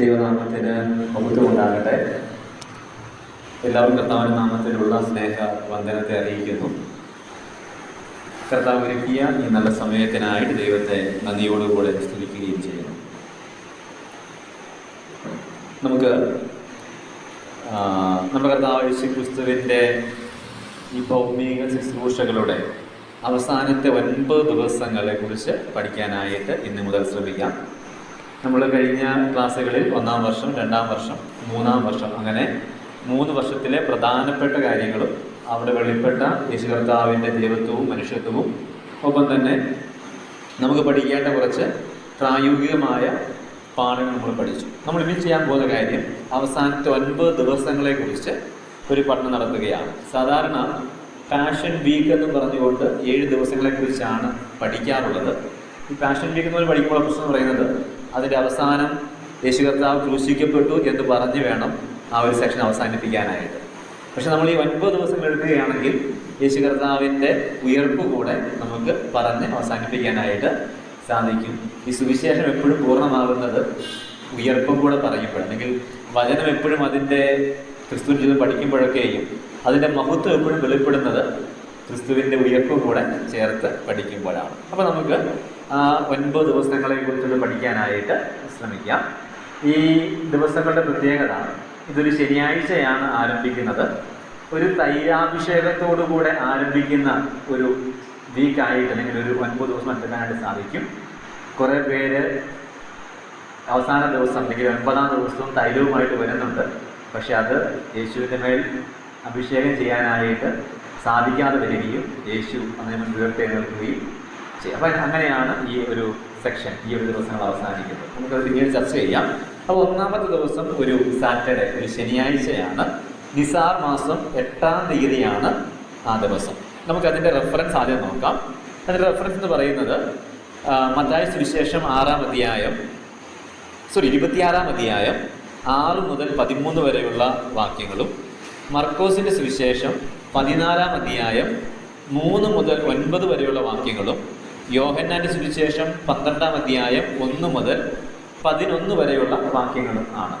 ദൈവനാമത്തിന് മഹത്വമുണ്ടാകട്ടെ. എല്ലാവർക്കും കർത്താവിൻ്റെ നാമത്തിലുള്ള സ്നേഹ വന്ദനത്തെ അറിയിക്കുന്നു. കർത്താവ് ഒരുക്കിയ ഈ നല്ല സമയത്തിനായിട്ട് ദൈവത്തെ നന്ദിയോടുകൂടെ സ്തുതിക്കുകയും ചെയ്യുന്നു. നമുക്ക് നമ്മുടെ കർത്താവ് യേശു ക്രിസ്തുവിൻ്റെ ഈ ഭൗമിക ശുശ്രൂഷകളുടെ അവസാനത്തെ 9 ദിവസങ്ങളെ കുറിച്ച് പഠിക്കാനായിട്ട് ഇന്ന് മുതൽ ശ്രമിക്കാം. നമ്മൾ കഴിഞ്ഞ ക്ലാസ്സുകളിൽ 1-ാം വർഷം, 2-ാം വർഷം, 3-ാം വർഷം, അങ്ങനെ 3 വർഷത്തിലെ പ്രധാനപ്പെട്ട കാര്യങ്ങളും അവിടെ വെളിപ്പെട്ട യേശു കർത്താവിൻ്റെ ദൈവത്വവും മനുഷ്യത്വവും ഒപ്പം തന്നെ നമുക്ക് പഠിക്കേണ്ട കുറച്ച് പ്രായോഗികമായ പാഠങ്ങൾ നമ്മൾ പഠിച്ചു. നമ്മൾ ഇനി ചെയ്യാൻ പോകുന്ന കാര്യം അവസാനത്തെ 9 ദിവസങ്ങളെക്കുറിച്ച് ഒരു പഠനം നടത്തുകയാണ്. സാധാരണ പാഷൻ വീക്ക് എന്ന് പറഞ്ഞുകൊണ്ട് 7 ദിവസങ്ങളെക്കുറിച്ചാണ് പഠിക്കാറുള്ളത്. ഈ പാഷൻ വീക്ക് എന്ന് പഠിക്കുമ്പോൾ പ്രശ്നം പറയുന്നത് അതിൻ്റെ അവസാനം യേശു കർത്താവ് ക്രൂശിക്കപ്പെട്ടു എന്ന് പറഞ്ഞ് വേണം ആ ഒരു സെക്ഷൻ അവസാനിപ്പിക്കാനായിട്ട്. പക്ഷെ നമ്മൾ ഈ 9 ദിവസങ്ങൾ എടുക്കുകയാണെങ്കിൽ യേശു കർത്താവിൻ്റെ ഉയർപ്പ് കൂടെ നമുക്ക് പറഞ്ഞ് അവസാനിപ്പിക്കാനായിട്ട് സാധിക്കും. ഈ സുവിശേഷം എപ്പോഴും പൂർണ്ണമാകുന്നത് ഉയർപ്പും കൂടെ പറയുമ്പോൾ, അല്ലെങ്കിൽ വചനം എപ്പോഴും അതിൻ്റെ ക്രിസ്തുവിൻ ജീവിതം പഠിക്കുമ്പോഴൊക്കെയും അതിൻ്റെ മഹത്വം എപ്പോഴും വെളിപ്പെടുന്നത് ക്രിസ്തുവിൻ്റെ ഉയർപ്പും കൂടെ ചേർത്ത് പഠിക്കുമ്പോഴാണ്. അപ്പോൾ നമുക്ക് ആ 9 ദിവസങ്ങളെ കുറിച്ചുള്ള പഠിക്കാനായിട്ട് ശ്രമിക്കാം. ഈ ദിവസങ്ങളുടെ പ്രത്യേകത, ഇതൊരു ശനിയാഴ്ചയാണ് ആരംഭിക്കുന്നത്. ഒരു തൈരാഭിഷേകത്തോടുകൂടെ ആരംഭിക്കുന്ന ഒരു വീക്കായിട്ട്, അല്ലെങ്കിൽ ഒരു 9 ദിവസം എടുക്കാനായിട്ട് സാധിക്കും. കുറേ പേര് അവസാന ദിവസം അല്ലെങ്കിൽ 9-ാം ദിവസവും തൈലവുമായിട്ട് വരുന്നുണ്ട്. പക്ഷെ അത് യേശുവിൻ്റെ മേൽ അഭിഷേകം ചെയ്യാനായിട്ട് സാധിക്കാതെ വരികയും യേശു അങ്ങനെ ഉയർത്തെഴുന്നേൽക്കുകയും ചെയ്യും. അപ്പം അങ്ങനെയാണ് ഈ ഒരു സെക്ഷൻ, ഈ ഒരു ദിവസങ്ങൾ അവസാനിക്കുന്നത്. നമുക്കത് പിന്നീട് ചർച്ച ചെയ്യാം. അപ്പോൾ 1-ാമത്തെ ദിവസം ഒരു സാറ്റർഡേ, ഒരു ശനിയാഴ്ചയാണ്. നിസാർ മാസം 8-ാം തീയതിയാണ് ആ ദിവസം. നമുക്കതിൻ്റെ റെഫറൻസ് ആദ്യം നോക്കാം. അതിൻ്റെ റെഫറൻസ് എന്ന് പറയുന്നത് മത്തായി സുവിശേഷം 26-ാം അധ്യായം 6 മുതൽ 13 വരെയുള്ള വാക്യങ്ങളും, മർക്കോസിൻ്റെ സുവിശേഷം 14-ാം അധ്യായം 3 മുതൽ 9 വരെയുള്ള വാക്യങ്ങളും, യോഹന്നാൻ്റെ സുവിശേഷം 12-ാം അധ്യായം 1 മുതൽ 11 വരെയുള്ള വാക്യങ്ങളും ആണ്.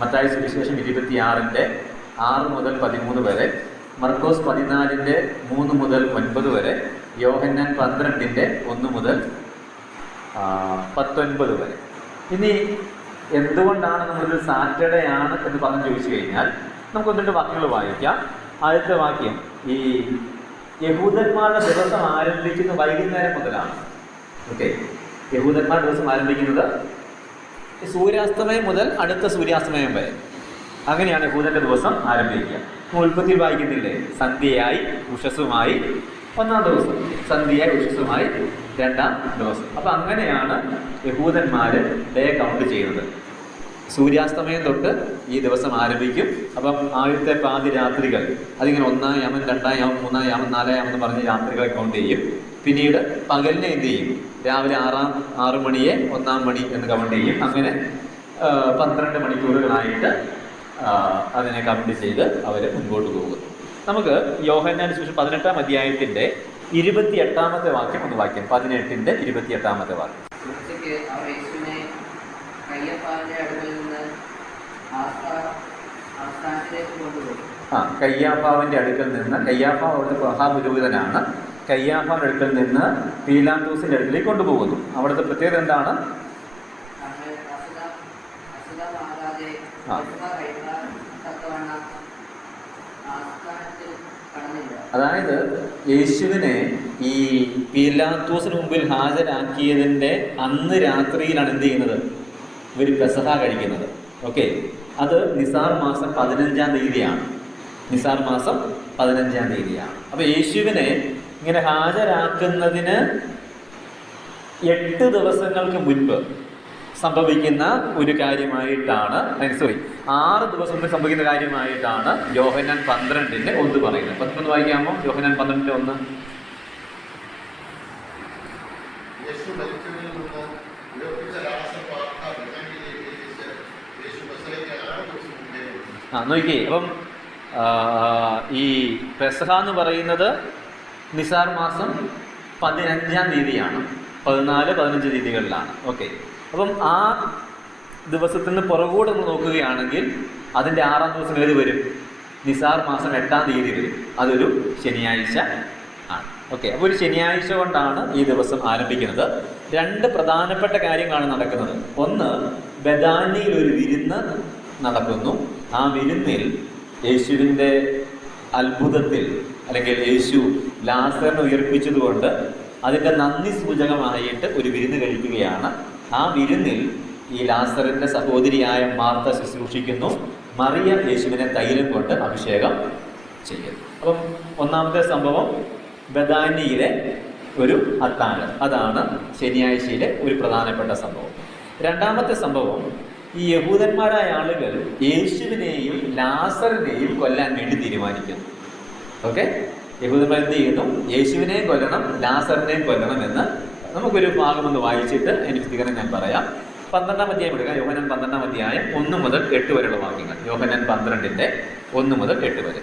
മത്തായി സുവിശേഷം 26-ന്റെ 6 മുതൽ 13 വരെ, മർക്കോസ് 14-ന്റെ 3 മുതൽ 9 വരെ, യോഹന്നാൻ 12-ന്റെ 1 മുതൽ 19 വരെ. ഇനി എന്തുകൊണ്ടാണ് നമ്മളൊരു സാറ്റർഡേ ആണ് എന്ന് പറഞ്ഞു ചോദിച്ചു കഴിഞ്ഞാൽ നമുക്ക് 1-2 വാക്യങ്ങൾ വായിക്കാം. ആദ്യത്തെ വാക്യം, ഈ യഹൂദന്മാരുടെ ദിവസം ആരംഭിക്കുന്ന വൈകുന്നേരം മുതലാണ്. ഓക്കെ, യഹൂദന്മാരുടെ ദിവസം ആരംഭിക്കുന്നത് സൂര്യാസ്തമയം മുതൽ അടുത്ത സൂര്യാസ്തമയം വരെ. അങ്ങനെയാണ് യഹൂദൻ്റെ ദിവസം ആരംഭിക്കുക. ഉൽപ്പത്തിയിൽ വായിക്കുന്നില്ലേ, സന്ധ്യയായി ഉഷസ്സുമായി 1-ാം ദിവസം, സന്ധ്യയായി ഉഷസ്സുമായി 2-ാം ദിവസം. അപ്പം അങ്ങനെയാണ് യഹൂദന്മാർ ഡേ കൗണ്ട് ചെയ്യുന്നത്. സൂര്യാസ്തമയം തൊട്ട് ഈ ദിവസം ആരംഭിക്കും. അപ്പം ആദ്യത്തെ പാതി രാത്രികൾ അതിങ്ങനെ 1-ാം യാമം, 2-ാം യാമം, 3-ാം യാമം, 4-ാം യാമം എന്ന് പറഞ്ഞ് രാത്രികളെ കൗണ്ട് ചെയ്യും. പിന്നീട് പകലിനെ എന്ത് ചെയ്യും, രാവിലെ 6 മണിയെ 1-ാം മണി എന്ന് കൗണ്ട് ചെയ്യും. അങ്ങനെ 12 മണിക്കൂറുകളായിട്ട് അതിനെ കൗണ്ട് ചെയ്ത് അവർ മുൻപോട്ട് പോകുന്നു. നമുക്ക് യോഹന്നാന്റെ സുവിശേഷം 18-ാം അധ്യായത്തിൻ്റെ 28-ാമത്തെ വാക്യം ഒന്ന് വായിക്കാം. 18-ന്റെ 28-ാമത്തെ വാക്യം. കയ്യാഫാവിൻ്റെ അടുക്കൽ നിന്ന്, കയ്യാഫാവ് അവിടുത്തെ മഹാപുരോഹിതനാണ്, കയ്യാഫാവിൻ്റെ അടുക്കൽ നിന്ന് പീലാത്തോസിൻ്റെ അടുക്കലേക്ക് കൊണ്ടുപോകുന്നു. അവിടുത്തെ പ്രത്യേകത എന്താണ്? അതായത് യേശുവിനെ ഈ പീലാത്തോസിന് മുമ്പിൽ ഹാജരാക്കിയതിൻ്റെ അന്ന് രാത്രിയിലാണ് എന്ത് ചെയ്യുന്നത്, ഇവർ പെസഹ കഴിക്കുന്നത്. ഓക്കെ, അത് നിസാർ മാസം 15-ാം തീയതിയാണ്. നിസാർ മാസം 15-ാം തീയതിയാണ്. അപ്പോൾ യേശുവിനെ ഇങ്ങനെ ഹാജരാക്കുന്നതിന് 8 ദിവസങ്ങൾക്ക് മുൻപ് സംഭവിക്കുന്ന ഒരു കാര്യമായിട്ടാണ്, 6 ദിവസം മുമ്പ് സംഭവിക്കുന്ന കാര്യമായിട്ടാണ് യോഹന്നാൻ 12-ന്റെ 1 പറയുന്നത്. 11 വായിക്കാമോ? യോഹന്നാൻ 12-ന്റെ 1. നോക്കിയേ, അപ്പം ഈ പെസഹ എന്ന് പറയുന്നത് നിസാർ മാസം 15-ാം തീയതിയാണ്. 14, 15 തീയതികളിലാണ്. ഓക്കെ, അപ്പം ആ ദിവസത്തിന് പുറകോട്ട് നമ്മൾ നോക്കുകയാണെങ്കിൽ അതിൻ്റെ 6-ാം ദിവസം ഏത് വരും? നിസാർ മാസം 8-ാം തീയതി വരും. അതൊരു ശനിയാഴ്ച ആണ്. ഓക്കെ, അപ്പോൾ ഒരു ശനിയാഴ്ച കൊണ്ടാണ് ഈ ദിവസം ആരംഭിക്കുന്നത്. 2 പ്രധാനപ്പെട്ട കാര്യങ്ങളാണ് നടക്കുന്നത്. ഒന്ന്, ബഥാനിയിൽ ഒരു വിരുന്ന് നടക്കുന്നു. ആ വിരുന്നിൽ യേശുവിൻ്റെ അത്ഭുതത്തിൽ, അല്ലെങ്കിൽ യേശു ലാസറിനെ ഉയർപ്പിച്ചതുകൊണ്ട് അതിൻ്റെ നന്ദി സൂചകമായിട്ട് ഒരു വിരുന്ന് കഴിക്കുകയാണ്. ആ വിരുന്നിൽ ഈ ലാസറിൻ്റെ സഹോദരിയായ മാർത്ത ശുശ്രൂഷിക്കുന്നു. മറിയ യേശുവിനെ തൈലം കൊണ്ട് അഭിഷേകം ചെയ്യുന്നു. അപ്പം ഒന്നാമത്തെ സംഭവം ബഥാനിയിലെ ഒരു അത്താഴം, അതാണ് ശനിയാഴ്ചയിലെ ഒരു പ്രധാനപ്പെട്ട സംഭവം. രണ്ടാമത്തെ സംഭവം, ഈ യഹൂദന്മാരായ ആളുകൾ യേശുവിനെയും ലാസറിനെയും കൊല്ലാൻ വേണ്ടി തീരുമാനിക്കുന്നു. ഓക്കെ, യഹൂദന്മാർ എന്ത് ചെയ്യുന്നു? യേശുവിനെയും കൊല്ലണം, ലാസറിനെയും കൊല്ലണം എന്ന്. നമുക്കൊരു ഭാഗമൊന്ന് വായിച്ചിട്ട് അതിൻ്റെ വിശദീകരണം ഞാൻ പറയാം. 12-ാം അധ്യായം എടുക്കുക. യോഹന്നാൻ 12-ാം അധ്യായം 1 മുതൽ 8 വരെയുള്ള വാക്യങ്ങൾ. യോഹന്നാൻ 12-ന്റെ 1 മുതൽ 8 വരെ.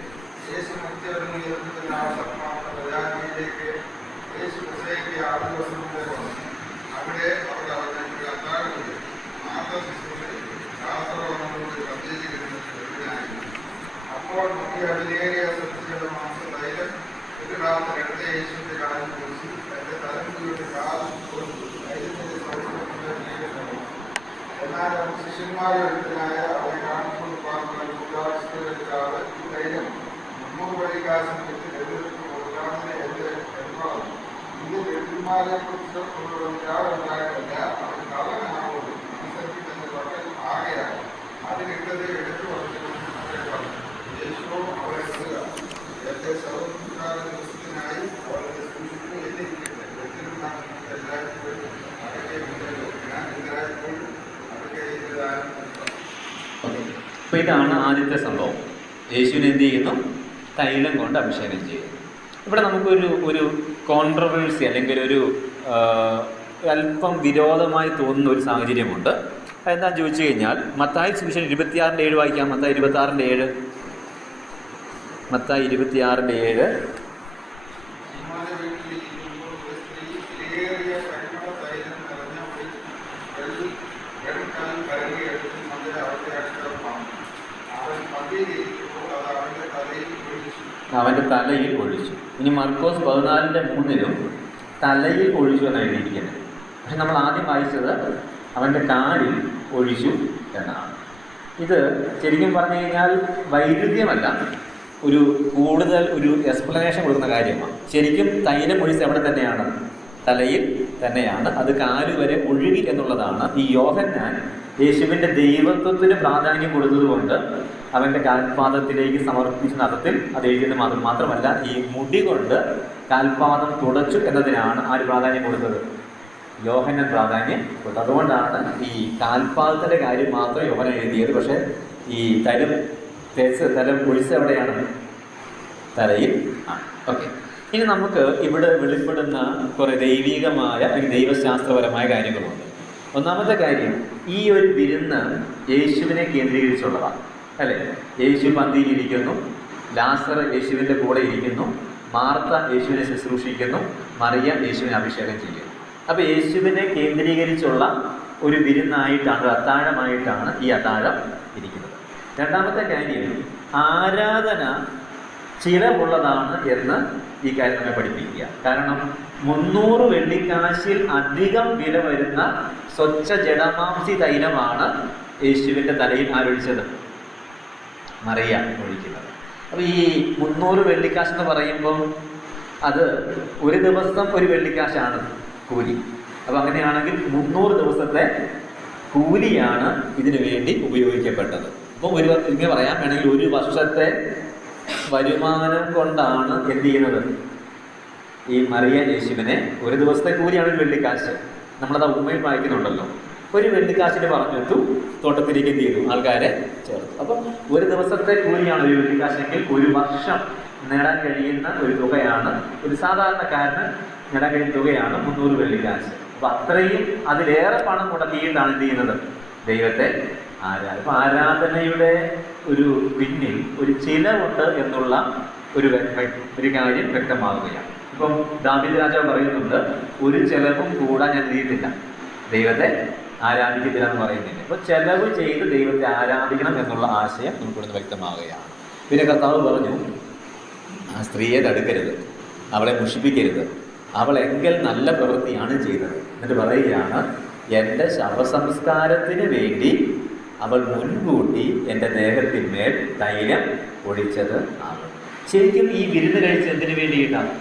ശിഷ്യന്മാരെഴുത്തനായ അവരെ കാണിച്ചുകൊണ്ട് പറഞ്ഞ ധൈര്യം 300 വെള്ളിക്കാശിന് വെച്ച് എതിർത്ത് കൊടുക്കാമെന്ന് എന്നോളം ഇത് വ്യക്തിമാരെ കുറിച്ച് ഉണ്ടായിട്ടില്ല. അവർ കള്ളനാകുന്നു അനുസരിച്ച് പക്കൽ ആകെയാണ്. അതിനിട്ടത് എടുത്തു പറഞ്ഞു. യേശുവോ അവരെ കരുതുക, എന്റെ സൗഹൃദക്കാരുടെ ദിവസത്തിനായി അവരുടെ സൂക്ഷിച്ചു എന്നിരിക്കട്ടെ. വ്യക്തിരുന്നാണ് എല്ലായ്പ്പോഴും അതൊക്കെ ഞാൻ എല്ലായ്പ്പോഴും അപ്പോൾ ഇതാണ് ആദ്യത്തെ സംഭവം. യേശുവിനെ എന്ത് ചെയ്യുന്നു? തൈലം കൊണ്ട് അഭിഷേകം ചെയ്യുന്നു. ഇവിടെ നമുക്കൊരു കോൺട്രവേഴ്സി, അല്ലെങ്കിൽ ഒരു അല്പം വിരോധമായി തോന്നുന്ന ഒരു സാഹചര്യമുണ്ട്. അതെന്താണെന്ന് ചോദിച്ചു കഴിഞ്ഞാൽ, മത്തായി സുവിശേഷം 26-7 വായിക്കാം. മത്തായി 26-7. മത്തായി 26-7. അവൻ്റെ തലയിൽ ഒഴിച്ചു. ഇനി മർക്കോസ് 14-3 തലയിൽ ഒഴിച്ചു എന്ന് എഴുതിയിരിക്കുന്നത്. പക്ഷെ നമ്മൾ ആദ്യം വായിച്ചത് അവൻ്റെ കാലിൽ ഒഴിച്ചു എന്നാണ്. ഇത് ശരിക്കും പറഞ്ഞു കഴിഞ്ഞാൽ വൈരുദ്ധ്യമല്ല, ഒരു കൂടുതൽ ഒരു എക്സ്പ്ലനേഷൻ കൊടുക്കുന്ന കാര്യമാണ്. ശരിക്കും തൈലം ഒഴിച്ച് എവിടെ തന്നെയാണ്? തലയിൽ തന്നെയാണ്. അത് കാലുവരെ ഒഴുകി എന്നുള്ളതാണ്. ഈ യോഹന്നാൻ യേശുവിൻ്റെ ദൈവത്വത്തിന് പ്രാധാന്യം കൊടുത്തതുകൊണ്ട് അവൻ്റെ കാൽപാദത്തിലേക്ക് സമർപ്പിച്ച അർത്ഥത്തിൽ അത് എഴുതുന്നത് മാത്രമല്ല, ഈ മുടി കൊണ്ട് കാൽപാദം തുടച്ചു എന്നതിനാണ് ആര് പ്രാധാന്യം കൊടുത്തത്? യോഹന്നാൻ പ്രാധാന്യം കൊടുത്തത്. അതുകൊണ്ടാണ് ഈ കാൽപാദത്തിൻ്റെ കാര്യം മാത്രം യോഹന്നാൻ എഴുതിയത്. പക്ഷേ ഈ തലം ഒഴിച്ച് എവിടെയാണ്? തലയിൽ ആണ്. ഓക്കെ, ഇനി നമുക്ക് ഇവിടെ വെളിപ്പെടുന്ന കുറേ ദൈവികമായ അല്ലെങ്കിൽ ദൈവശാസ്ത്രപരമായ കാര്യങ്ങളുണ്ട്. ഒന്നാമത്തെ കാര്യം, ഈ ഒരു വിരുന്ന് യേശുവിനെ കേന്ദ്രീകരിച്ചുള്ളതാണ്, അല്ലേ? യേശു പന്തിയിലിരിക്കുന്നു, ലാസർ യേശുവിൻ്റെ കൂടെ ഇരിക്കുന്നു, മാർത്ത യേശുവിനെ ശുശ്രൂഷിക്കുന്നു, മറിയ യേശുവിനെ അഭിഷേകം ചെയ്യുന്നു. അപ്പോൾ യേശുവിനെ കേന്ദ്രീകരിച്ചുള്ള ഒരു വിരുന്നായിട്ടാണ്, ഒരു അത്താഴമായിട്ടാണ് ഈ അത്താഴം ഇരിക്കുന്നത്. രണ്ടാമത്തെ കാര്യം, ആരാധന ചിലവുള്ളതാണ് എന്ന് ഈ കാര്യം നമ്മെ പഠിപ്പിക്കുക. കാരണം 300 വെള്ളിക്കാശിൽ അധികം വില വരുന്ന സ്വച്ഛ ജഡമാംസി തൈലമാണ് യേശുവിൻ്റെ തലയിൽ ആരൊഴിച്ചത്? മറിയ ഒഴിക്കുന്നത്. അപ്പോൾ ഈ 300 വെള്ളിക്കാശ് എന്ന് പറയുമ്പോൾ അത് ഒരു ദിവസം ഒരു വെള്ളിക്കാശാണ് കൂലി. അപ്പോൾ അങ്ങനെയാണെങ്കിൽ 300 ദിവസത്തെ കൂലിയാണ് ഇതിനു വേണ്ടി ഉപയോഗിക്കപ്പെട്ടത്. അപ്പോൾ ഇങ്ങനെ പറയാൻ വേണമെങ്കിൽ ഒരു വർഷത്തെ വരുമാനം കൊണ്ടാണ് എന്ത് ചെയ്യുന്നത്? ഈ മറിയ യേശുവിനെ, ഒരു ദിവസത്തെ കൂലിയാണ് ഒരു വെള്ളിക്കാശ്. നമ്മളത് ഉമ്മയിൽ വായിക്കുന്നുണ്ടല്ലോ. ഒരു വെള്ളിക്കാശിന് പറഞ്ഞെത്തു, തോട്ടത്തിലേക്ക് എന്ത് ചെയ്തു? ആൾക്കാരെ ചേർത്തു. അപ്പം ഒരു ദിവസത്തെ കൂലിയാണ് ഒരു വെള്ളിക്കാശെങ്കിൽ ഒരു വർഷം നേടാൻ കഴിയുന്ന ഒരു തുകയാണ്, ഒരു സാധാരണക്കാരന് നേടാൻ കഴിയുന്ന തുകയാണ് 300 വെള്ളിക്കാശ്. അപ്പം അത്രയും അതിലേറെ പണം മുടക്കിയിട്ടാണ് എന്ത് ചെയ്യുന്നത്? ദൈവത്തെ ആരാധന. അപ്പം ആരാധനയുടെ ഒരു പിന്നിൽ ഒരു ചിലവുണ്ട് എന്നുള്ള ഒരു കാര്യം വ്യക്തമാവുകയാണ്. ഇപ്പം ദാവീദ് രാജാവ് പറയുന്നുണ്ട്, ഒരു ചെലവും കൂടാൻ ഞാൻ ചെയ്തിട്ടില്ല ദൈവത്തെ ആരാധിക്കത്തില്ല എന്ന് പറയുന്നില്ല. അപ്പോൾ ചെലവ് ചെയ്ത് ദൈവത്തെ ആരാധിക്കണം എന്നുള്ള ആശയം നമുക്കിവിടുന്ന് വ്യക്തമാവുകയാണ്. പിന്നെ കർത്താവ് പറഞ്ഞു, ആ സ്ത്രീയെ തടുക്കരുത്, അവളെ മുഷിപ്പിക്കരുത്, അവൾ എങ്കിൽ നല്ല പ്രവൃത്തിയാണ് ചെയ്തത്. എന്നിട്ട് പറയുകയാണ്, എൻ്റെ ശവസംസ്കാരത്തിന് വേണ്ടി അവൾ മുൻകൂട്ടി എൻ്റെ ദേഹത്തിന്മേൽ തൈലം ഒഴിച്ചത് ആണ്. ശരിക്കും ഈ വിരുന്ന് കഴിച്ച് എന്തിനു വേണ്ടിയിട്ടാണ്?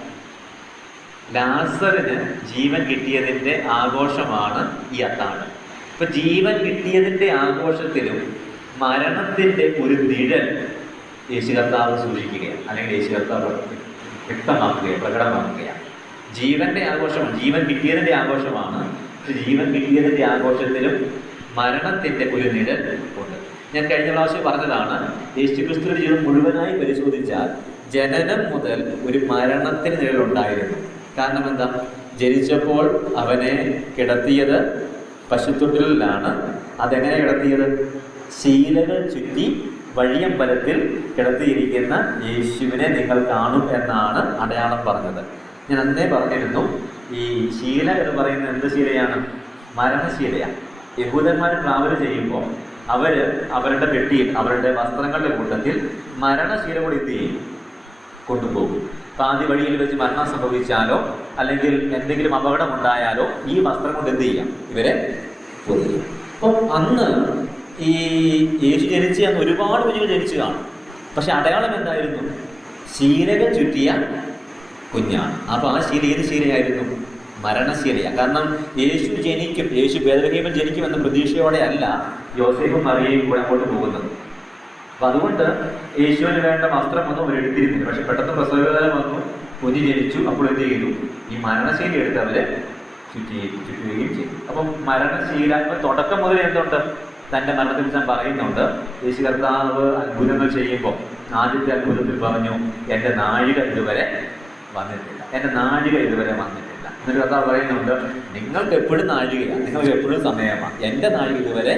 ലാസറിന് ജീവൻ കിട്ടിയതിൻ്റെ ആഘോഷമാണ് ഈ അത്താഴം. ഇപ്പം ജീവൻ കിട്ടിയതിൻ്റെ ആഘോഷത്തിലും മരണത്തിൻ്റെ ഒരു നിഴൽ യേശു കർത്താവ് സൂക്ഷിക്കുകയാണ്, അല്ലെങ്കിൽ യേശു കർത്താവ് വ്യക്തമാക്കുകയാണ്, പ്രകടമാക്കുകയാണ്. ജീവന്റെ ആഘോഷമാണ്, ജീവൻ കിട്ടിയതിൻ്റെ ആഘോഷമാണ്. ജീവൻ കിട്ടിയതിൻ്റെ ആഘോഷത്തിലും മരണത്തിൻ്റെ ഒരു നിഴൽ ഉണ്ട്. ഞാൻ കഴിഞ്ഞ പ്രാവശ്യം പറഞ്ഞതാണ്, യേശുക്രിസ്തുവിന്റെ ജീവിതം മുഴുവനായി പരിശോധിച്ചാൽ ജനനം മുതൽ ഒരു മരണത്തിന് നിഴലുണ്ടായിരുന്നു. കാരണം എന്താ? ജനിച്ചപ്പോൾ അവനെ കിടത്തിയത് പശുത്തൊട്ടിലാണ്. അതെങ്ങനെ കിടത്തിയത്? ശീലകൾ ചുറ്റി വഴിയമ്പലത്തിൽ കിടത്തിയിരിക്കുന്ന യേശുവിനെ നിങ്ങൾ കാണും എന്നാണ് അടയാളം പറഞ്ഞത്. ഞാൻ അന്നേ പറഞ്ഞിരുന്നു, ഈ ശീല എന്ന് പറയുന്നത് എന്ത് ശീലയാണ്? മരണശീലയാണ്. യഹൂദന്മാർ ട്രാവൽ ചെയ്യുമ്പോൾ അവരുടെ പെട്ടിയിൽ, അവരുടെ വസ്ത്രങ്ങളുടെ കൂട്ടത്തിൽ മരണശീല കൂടി എന്ത് ചെയ്യും? കൊണ്ടുപോകും. പാതി വഴിയിൽ വെച്ച് മരണം സംഭവിച്ചാലോ അല്ലെങ്കിൽ എന്തെങ്കിലും അപകടം ഉണ്ടായാലോ ഈ വസ്ത്രം കൊണ്ട് എന്ത് ചെയ്യാം? ഇവരെ പൊതിയും. അപ്പം അന്ന് ഈ യേശു ജനിച്ച് അന്ന് ഒരുപാട് കുഞ്ഞുങ്ങൾ ജനിച്ചു കാണും. പക്ഷെ അടയാളം എന്തായിരുന്നു? ശീലകൾ ചുറ്റിയ കുഞ്ഞാണ്. അപ്പോൾ ആ ശീല ഏത് ശീലയായിരുന്നു? മരണശീലയാണ്. കാരണം യേശു ജനിക്കും, യേശു ബേത്ലഹേമിൽ ജനിക്കുമെന്ന പ്രതീക്ഷയോടെ അല്ല യോസേഫും മറിയയും കൂടെ അങ്ങോട്ട് പോകുന്നത്. അപ്പം അതുകൊണ്ട് യേശുവിന് വേണ്ട വസ്ത്രമൊന്നും അവർ എടുത്തിരുന്നില്ല. പക്ഷെ പെട്ടെന്ന് പ്രസവവേദന വന്നു, കുഞ്ഞ് ജനിച്ചു. അപ്പോൾ എന്ത് ചെയ്തു? ഈ മരണശീല എടുത്ത് അവരെ ചുറ്റുകയും ചെയ്തു. അപ്പം മരണശീല തുടക്കം മുതൽ എന്തുണ്ട്? തൻ്റെ മരണത്തെക്കുറിച്ച് ഞാൻ പറയുന്നുണ്ട്. യേശു കർത്താവ് അത്ഭുതങ്ങൾ ചെയ്യുമ്പോൾ ആദ്യത്തെ അത്ഭുതത്തിൽ പറഞ്ഞു, എൻ്റെ നാഴിക ഇതുവരെ വന്നിട്ടില്ല, എൻ്റെ നാഴിക ഇതുവരെ വന്നിട്ടില്ല. എന്നിട്ട് കർത്താവ് പറയുന്നുണ്ട്, നിങ്ങൾക്ക് എപ്പോഴും നാഴികയാണ്, നിങ്ങൾക്ക് എപ്പോഴും സമയമാണ്, എൻ്റെ നാഴിക ഇതുവരെ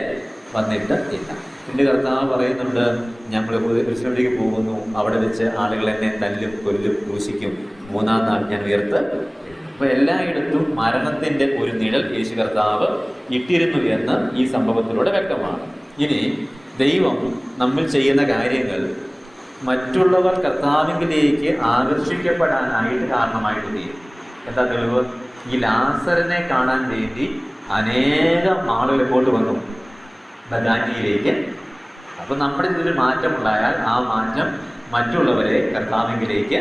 വന്നിട്ട് ഇല്ല. എൻ്റെ കർത്താവ് പറയുന്നുണ്ട്, ഞങ്ങൾ ക്രിസ്തുവിലേക്ക് പോകുന്നു, അവിടെ വെച്ച് ആളുകൾ എന്നെ തല്ലും കൊല്ലും ക്രൂശിക്കും, മൂന്നാം നാൾ ഞാൻ ഉയർത്ത്. അപ്പോൾ എല്ലായിടത്തും മരണത്തിൻ്റെ ഒരു നിഴൽ യേശു കർത്താവ് ഇട്ടിരുന്നു എന്ന് ഈ സംഭവത്തിലൂടെ വ്യക്തമാണ്. ഇനി ദൈവം നമ്മിൽ ചെയ്യുന്ന കാര്യങ്ങൾ മറ്റുള്ളവർ കർത്താവിലേക്ക് ആകർഷിക്കപ്പെടാനായിട്ട് കാരണമായിട്ട് തീരും. എന്താ തെളിവ്? ഈ ലാസറിനെ കാണാൻ വേണ്ടി അനേകം ആളുകൾ എങ്ങോട്ട് വന്നു? ബഥാനിയിലേക്ക്. അപ്പോൾ നമ്മുടെ ഇതിൽ മാറ്റമുണ്ടായാൽ ആ മാറ്റം മറ്റുള്ളവരെ കർത്താവിലേക്ക്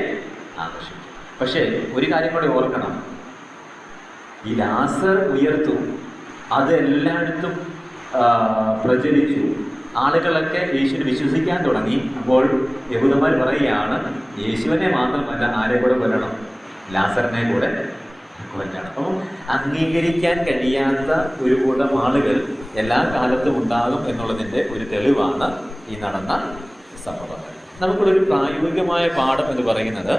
ആകർഷിക്കും. പക്ഷേ ഒരു കാര്യം കൂടി ഓർക്കണം, ഈ ലാസർ ഉയർത്തു, അത് എല്ലായിടത്തും പ്രചരിച്ചു, ആളുകളൊക്കെ യേശുവിനെ വിശ്വസിക്കാൻ തുടങ്ങി. അപ്പോൾ യഹൂദന്മാർ പറയുകയാണ്, യേശുവിനെ മാത്രമല്ല ആരെ കൂടെ കൊല്ലണം? ലാസറിനെ കൂടെ കൊല്ലണം. അപ്പം അംഗീകരിക്കാൻ കഴിയാത്ത ഒരു കൂട്ടം ആളുകൾ എല്ലാ കാലത്തും ഉണ്ടാകും എന്നുള്ളതിൻ്റെ ഒരു തെളിവാണ് ഈ നടന്ന സംഭവങ്ങൾ. നമുക്കുള്ളൊരു പ്രായോഗികമായ പാഠം എന്ന് പറയുന്നത്,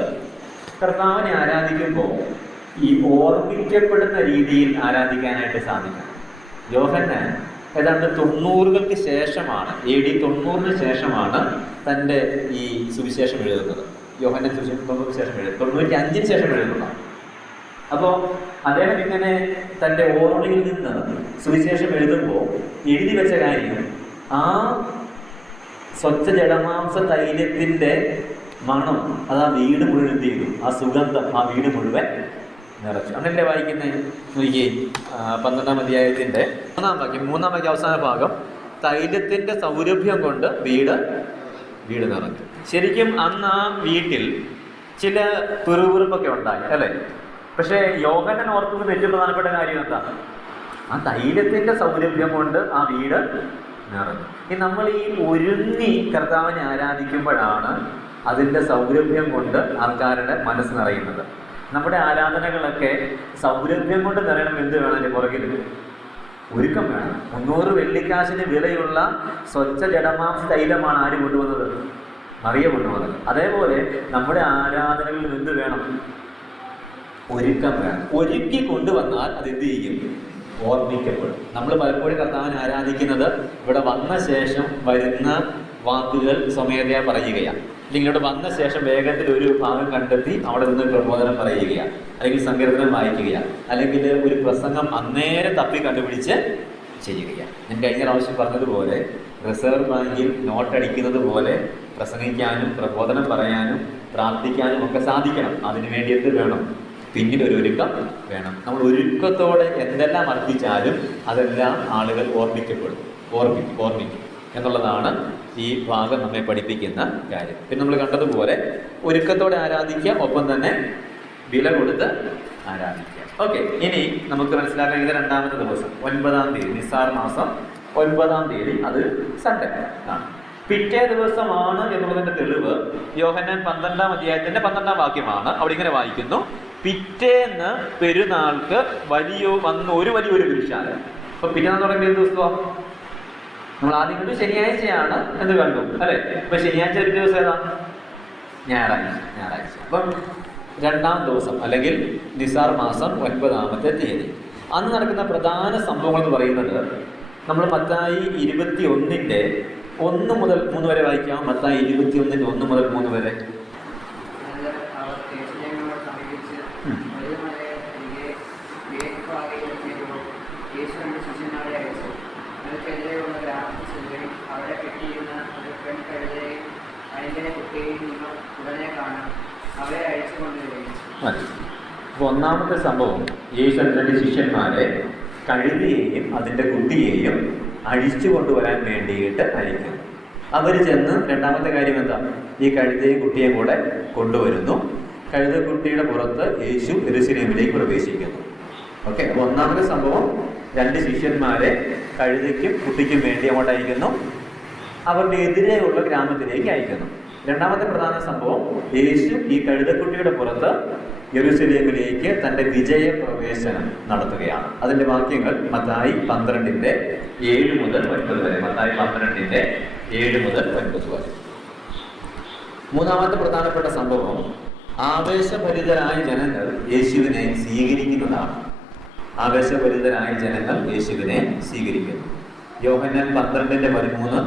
കർത്താവിനെ ആരാധിക്കുമ്പോൾ ഈ ഓർമ്മിക്കപ്പെടുന്ന രീതിയിൽ ആരാധിക്കാനായിട്ട് സാധിക്കണം. യോഹന്നാൻ ഏതാണ്ട് 90-കൾക്ക് ശേഷമാണ്, AD 90-ന് ശേഷമാണ് തൻ്റെ ഈ സുവിശേഷം എഴുതുന്നത്. യോഹന്നാൻ സുവിശേഷം 90-ന് ശേഷം എഴുതുന്നത്, 95-ന് ശേഷം എഴുതുന്നതാണ്. അപ്പോൾ അദ്ദേഹം ഇങ്ങനെ തൻ്റെ ഓർമ്മയിൽ നിന്ന് സുവിശേഷം എഴുതുമ്പോൾ എഴുതി വെച്ച കാര്യം, ആ സ്വച്ഛ ജഡമാംസ തൈലത്തിൻ്റെ മണം അത് ആ വീട് മുഴുവൻ എന്ത് ചെയ്തു? ആ സുഗന്ധം ആ വീട് മുഴുവൻ നിറച്ചു. അങ്ങനെ വായിക്കുന്നത് നോക്കിയേ, 12-ാം അധ്യായത്തിൻ്റെ 3-ാം വാക്യം, 3-ാം വാക്യം അവസാന ഭാഗം, തൈലത്തിൻ്റെ സൗരഭ്യം കൊണ്ട് വീട് നിറഞ്ഞു. ശരിക്കും അന്ന് ആ വീട്ടിൽ ചില പിറുപിറുപ്പൊക്കെ ഉണ്ടായി, അല്ലേ? പക്ഷേ യോഹന്നാൻ ഓർക്കുന്നത് ഏറ്റവും പ്രധാനപ്പെട്ട കാര്യം എന്താണ്? ആ തൈലത്തിൻ്റെ സൗരഭ്യം കൊണ്ട് ആ വീട് നിറഞ്ഞു. നമ്മൾ ഈ ഒരുങ്ങി കർത്താവിനെ ആരാധിക്കുമ്പോഴാണ് അതിൻ്റെ സൗരഭ്യം കൊണ്ട് ആൾക്കാരുടെ മനസ്സ് നിറയുന്നത്. നമ്മുടെ ആരാധനകളൊക്കെ സൗരഭ്യം കൊണ്ട് നിറയണം. എന്ത് വേണം? അതിൻ്റെ പുറകിൽ ഒരുക്കം വേണം. 300 വെള്ളിക്കാശിന് വിലയുള്ള സ്വച്ഛ ജഡമാംസ തൈലമാണ് ആര് കൊണ്ടുവന്നത്? മറിയ കൊണ്ടുവന്നത്. അതേപോലെ നമ്മുടെ ആരാധനകളിൽ എന്ത് വേണം? ഒരുക്കം വേണം. ഒരുക്കി കൊണ്ടുവന്നാൽ അത് എന്ത് ചെയ്യും? ഓർമ്മിക്കപ്പെടും. നമ്മൾ പലപ്പോഴും കർത്താവിനെ ആരാധിക്കുന്നത് ഇവിടെ വന്ന ശേഷം വരുന്ന വാക്കുകൾ സ്വമേധയാ പറയുകയാണ്, അല്ലെങ്കിൽ ഇവിടെ വന്ന ശേഷം വേഗത്തിൽ ഒരു ഭാഗം കണ്ടെത്തി അവിടെ നിന്ന് പ്രബോധനം പറയുകയാണ്, അല്ലെങ്കിൽ സങ്കീർത്തനം വായിക്കുകയാണ്, അല്ലെങ്കിൽ ഒരു പ്രസംഗം അന്നേരം തപ്പി കണ്ടുപിടിച്ച് ചെയ്യുകയാണ്. ഞാൻ കഴിഞ്ഞ പ്രാവശ്യം പറഞ്ഞതുപോലെ റിസർവ് ബാങ്കിൽ നോട്ടടിക്കുന്നത് പോലെ പ്രസംഗിക്കാനും പ്രബോധനം പറയാനും പ്രാർത്ഥിക്കാനും ഒക്കെ സാധിക്കണം. അതിനു വേണ്ടിയിട്ട് വേണം പിന്നിലൊരു ഒരുക്കം വേണം. നമ്മൾ ഒരുക്കത്തോടെ എന്തെല്ലാം അർപ്പിച്ചാലും അതെല്ലാം ആളുകൾ ഓർമ്മിക്കും എന്നുള്ളതാണ് ഈ ഭാഗം നമ്മെ പഠിപ്പിക്കുന്ന കാര്യം. പിന്നെ നമ്മൾ കണ്ടതുപോലെ ഒരുക്കത്തോടെ ആരാധിക്കുക, ഒപ്പം തന്നെ വില കൊടുത്ത് ആരാധിക്കുക. ഓക്കെ, ഇനി നമുക്ക് മനസ്സിലാക്കാൻ ഇത് രണ്ടാമത്തെ ദിവസം 9-ാം തീയതി, നിസാർ മാസം 9-ാം തീയതി, അത് സൺഡേ ആണ്. പിറ്റേ ദിവസമാണ് എന്നുള്ളതിന്റെ തെളിവ് യോഹന്നാൻ 12-ാം അധ്യായത്തിന്റെ 12-ാം വാക്യമാണ്. അവിടെ ഇങ്ങനെ വായിക്കുന്നു: പിറ്റേന്ന് പെരുന്നാൾക്ക് ഒരു വലിയൊരു പുരുഷാല. അപ്പൊ പിറ്റേന്ന് തുടങ്ങിയ ദിവസമാണ് നമ്മൾ ആദ്യം കണ്ടു ശനിയാഴ്ചയാണ് എന്ന് കണ്ടു അല്ലെ. ഇപ്പൊ ശനിയാഴ്ച ഒരു ദിവസം ഏതാണ്? ഞായറാഴ്ച. അപ്പം രണ്ടാം ദിവസം അല്ലെങ്കിൽ നിസാർ മാസം 9-ാമത്തെ തീയതി അന്ന് നടക്കുന്ന പ്രധാന സംഭവങ്ങൾ എന്ന് പറയുന്നത് നമ്മൾ മത്തായി 21-ന്റെ 1 മുതൽ 3 വരെ വായിക്കാം. മത്തായി 21-ന്റെ 1 മുതൽ 3 വരെ. അപ്പോൾ ഒന്നാമത്തെ സംഭവം, യേശു തന്റെ ശിഷ്യന്മാരെ കഴുതിയെയും അതിൻ്റെ കുട്ടിയെയും അഴിച്ചു കൊണ്ടുവരാൻ വേണ്ടിയിട്ട് അയക്കുന്നു. അവർ ചെന്ന് രണ്ടാമത്തെ കാര്യം എന്താ? ഈ കഴുതയും കുട്ടിയെയും കൂടെ കൊണ്ടുവരുന്നു. കഴുതക്കുട്ടിയുടെ പുറത്ത് യേശു യെരൂശലേമിലേക്ക് പ്രവേശിക്കുന്നു. ഓക്കെ, അപ്പോൾ ഒന്നാമത്തെ സംഭവം 2 ശിഷ്യന്മാരെ കഴുതയ്ക്കും കുട്ടിക്കും വേണ്ടി അങ്ങോട്ട് അയക്കുന്നു, അവരുടെ എതിരെയുള്ള ഗ്രാമത്തിലേക്ക് അയക്കുന്നു. രണ്ടാമത്തെ പ്രധാന സംഭവം, യേശു ഈ കഴുതക്കുട്ടിയുടെ പുറത്ത് യെരൂശലേമിലേക്ക് തൻ്റെ വിജയപ്രവേശനം നടത്തുകയാണ്. അതിൻ്റെ വാക്യങ്ങൾ മത്തായി 12-ന്റെ 7 മുതൽ 9 വരെ. മത്തായി 12-ന്റെ 7 മുതൽ 9 വരെ. മൂന്നാമത്തെ പ്രധാനപ്പെട്ട സംഭവം, ആവേശഭരിതരായ ജനങ്ങൾ യേശുവിനെ സ്വീകരിക്കുന്നതാണ്. ആവേശഭരിതരായ ജനങ്ങൾ യേശുവിനെ സ്വീകരിക്കുന്നു. യോഹന്നാൻ 12-ന്റെ 13,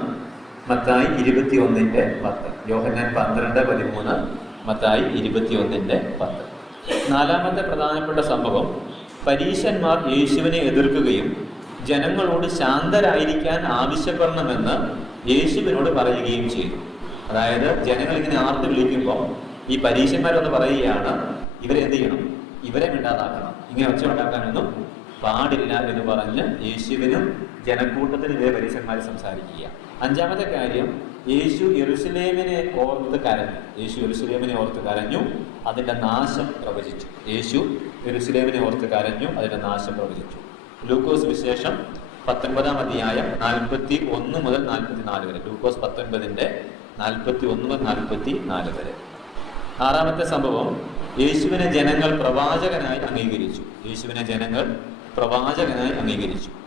മത്തായി 21-ന്റെ 10. യോഹന്നാൻ 12:13, മത്തായി 21-ന്റെ 10. നാലാമത്തെ പ്രധാനപ്പെട്ട സംഭവം, പരീശന്മാർ യേശുവിനെ എതിർക്കുകയും ജനങ്ങളോട് ശാന്തരായിരിക്കാൻ ആവശ്യപ്പെടണമെന്ന് യേശുവിനോട് പറയുകയും ചെയ്തു. അതായത് ജനങ്ങൾ ഇങ്ങനെ ആർത്ത് വിളിക്കുമ്പോൾ ഈ പരീശന്മാരൊന്ന് പറയുകയാണ്, ഇവരെ എന്ത് ചെയ്യണം? ഇവരെ മിണ്ടാതാക്കണം, ഇങ്ങനെ ഒച്ച ഉണ്ടാക്കാനൊന്നും പാടില്ല എന്ന് പറഞ്ഞ് യേശുവിനും ജനക്കൂട്ടത്തിന് ഇതേ പരീശന്മാർ സംസാരിക്കുക. അഞ്ചാമത്തെ കാര്യം, യേശു യെരൂശലേമിനെ ഓർത്ത് കരഞ്ഞു, അതിൻ്റെ നാശം പ്രവചിച്ചു. ലൂക്കോസ് വിശേഷം 19-ാം അധ്യായം 41 മുതൽ 44 വരെ. ലൂക്കോസ് 19-ന്റെ 41 മുതൽ 44 വരെ. ആറാമത്തെ സംഭവം, യേശുവിനെ ജനങ്ങൾ പ്രവാചകനായി അംഗീകരിച്ചു.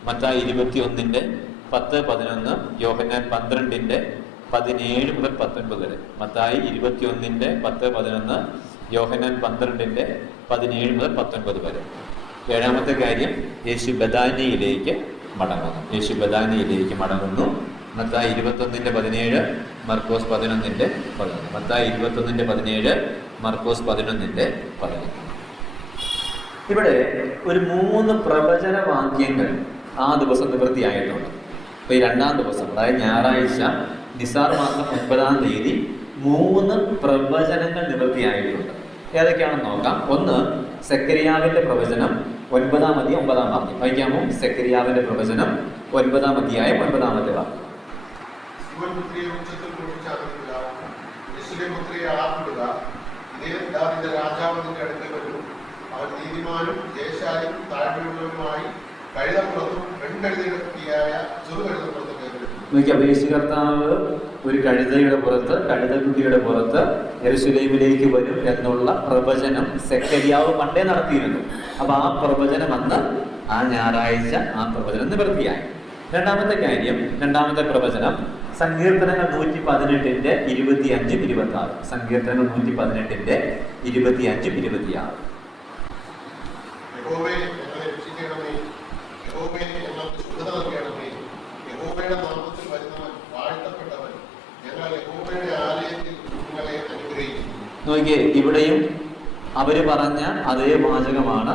മത്തായി 21-ന്റെ 10-11, യോഹന്നാൻ 12-ന്റെ 17 മുതൽ 19 വരെ. മത്തായി 21-ന്റെ 10-11, യോഹന്നാൻ 12-ന്റെ 17 മുതൽ 19 വരെ. ഏഴാമത്തെ കാര്യം, യേശു ബഥാനിയയിലേക്ക് മടങ്ങുന്നു. മത്തായി 21-ന്റെ 17, മർക്കോസ് 11-ന്റെ 11. മത്തായി 21-ന്റെ 17, മർക്കോസ് 11-ന്റെ 11. ഇവിടെ ഒരു 3 പ്രവചന വാക്യങ്ങൾ ആ ദിവസം നിവൃത്തിയായിട്ടുണ്ട്. അപ്പൊ ഈ രണ്ടാം ദിവസം, അതായത് ഞായറാഴ്ച നിസാർ മാസം 9-ാം തീയതി 3 പ്രവചനങ്ങൾ നിവൃത്തിയായിട്ടുണ്ട്. ഏതൊക്കെയാണെന്ന് നോക്കാം. ഒന്ന്, സെക്കരിയാവിന്റെ പ്രവചനം 9-ാം അധ്യായം 9-ാം വാക്യം വായിക്കാമോ? സെക്കരിയാവിന്റെ പ്രവചനം 9-ാം അധ്യായം 9-ാമത്തെ വാക്യം. അവൻ നീതിമാനും ദേശാലും താഴ്മയുള്ളവരുമായി കഴുതപ്പുറത്തും പെൺകഴുതയായ ചെറുകഴുതപ്പുറത്തും കയറി. യേശു കർത്താവ് ഒരു കഴുതക്കുട്ടിയുടെ പുറത്ത് യെരൂശലേമിലേക്ക് വരും എന്നുള്ള പ്രവചനം സെക്കരിയാവ് പണ്ടേ നടത്തിയിരുന്നു. അപ്പൊ ആ പ്രവചനം അന്ന് ആ ഞായറാഴ്ച ആ പ്രവചനം നിവൃത്തിയായി. രണ്ടാമത്തെ പ്രവചനം സങ്കീർത്തനങ്ങൾ 118-ന്റെ 25-26. സങ്കീർത്തനങ്ങൾ 118-ന്റെ 25-26. നോക്കിയേ, ഇവിടെയും അവര് പറഞ്ഞ അതേ വാചകമാണ്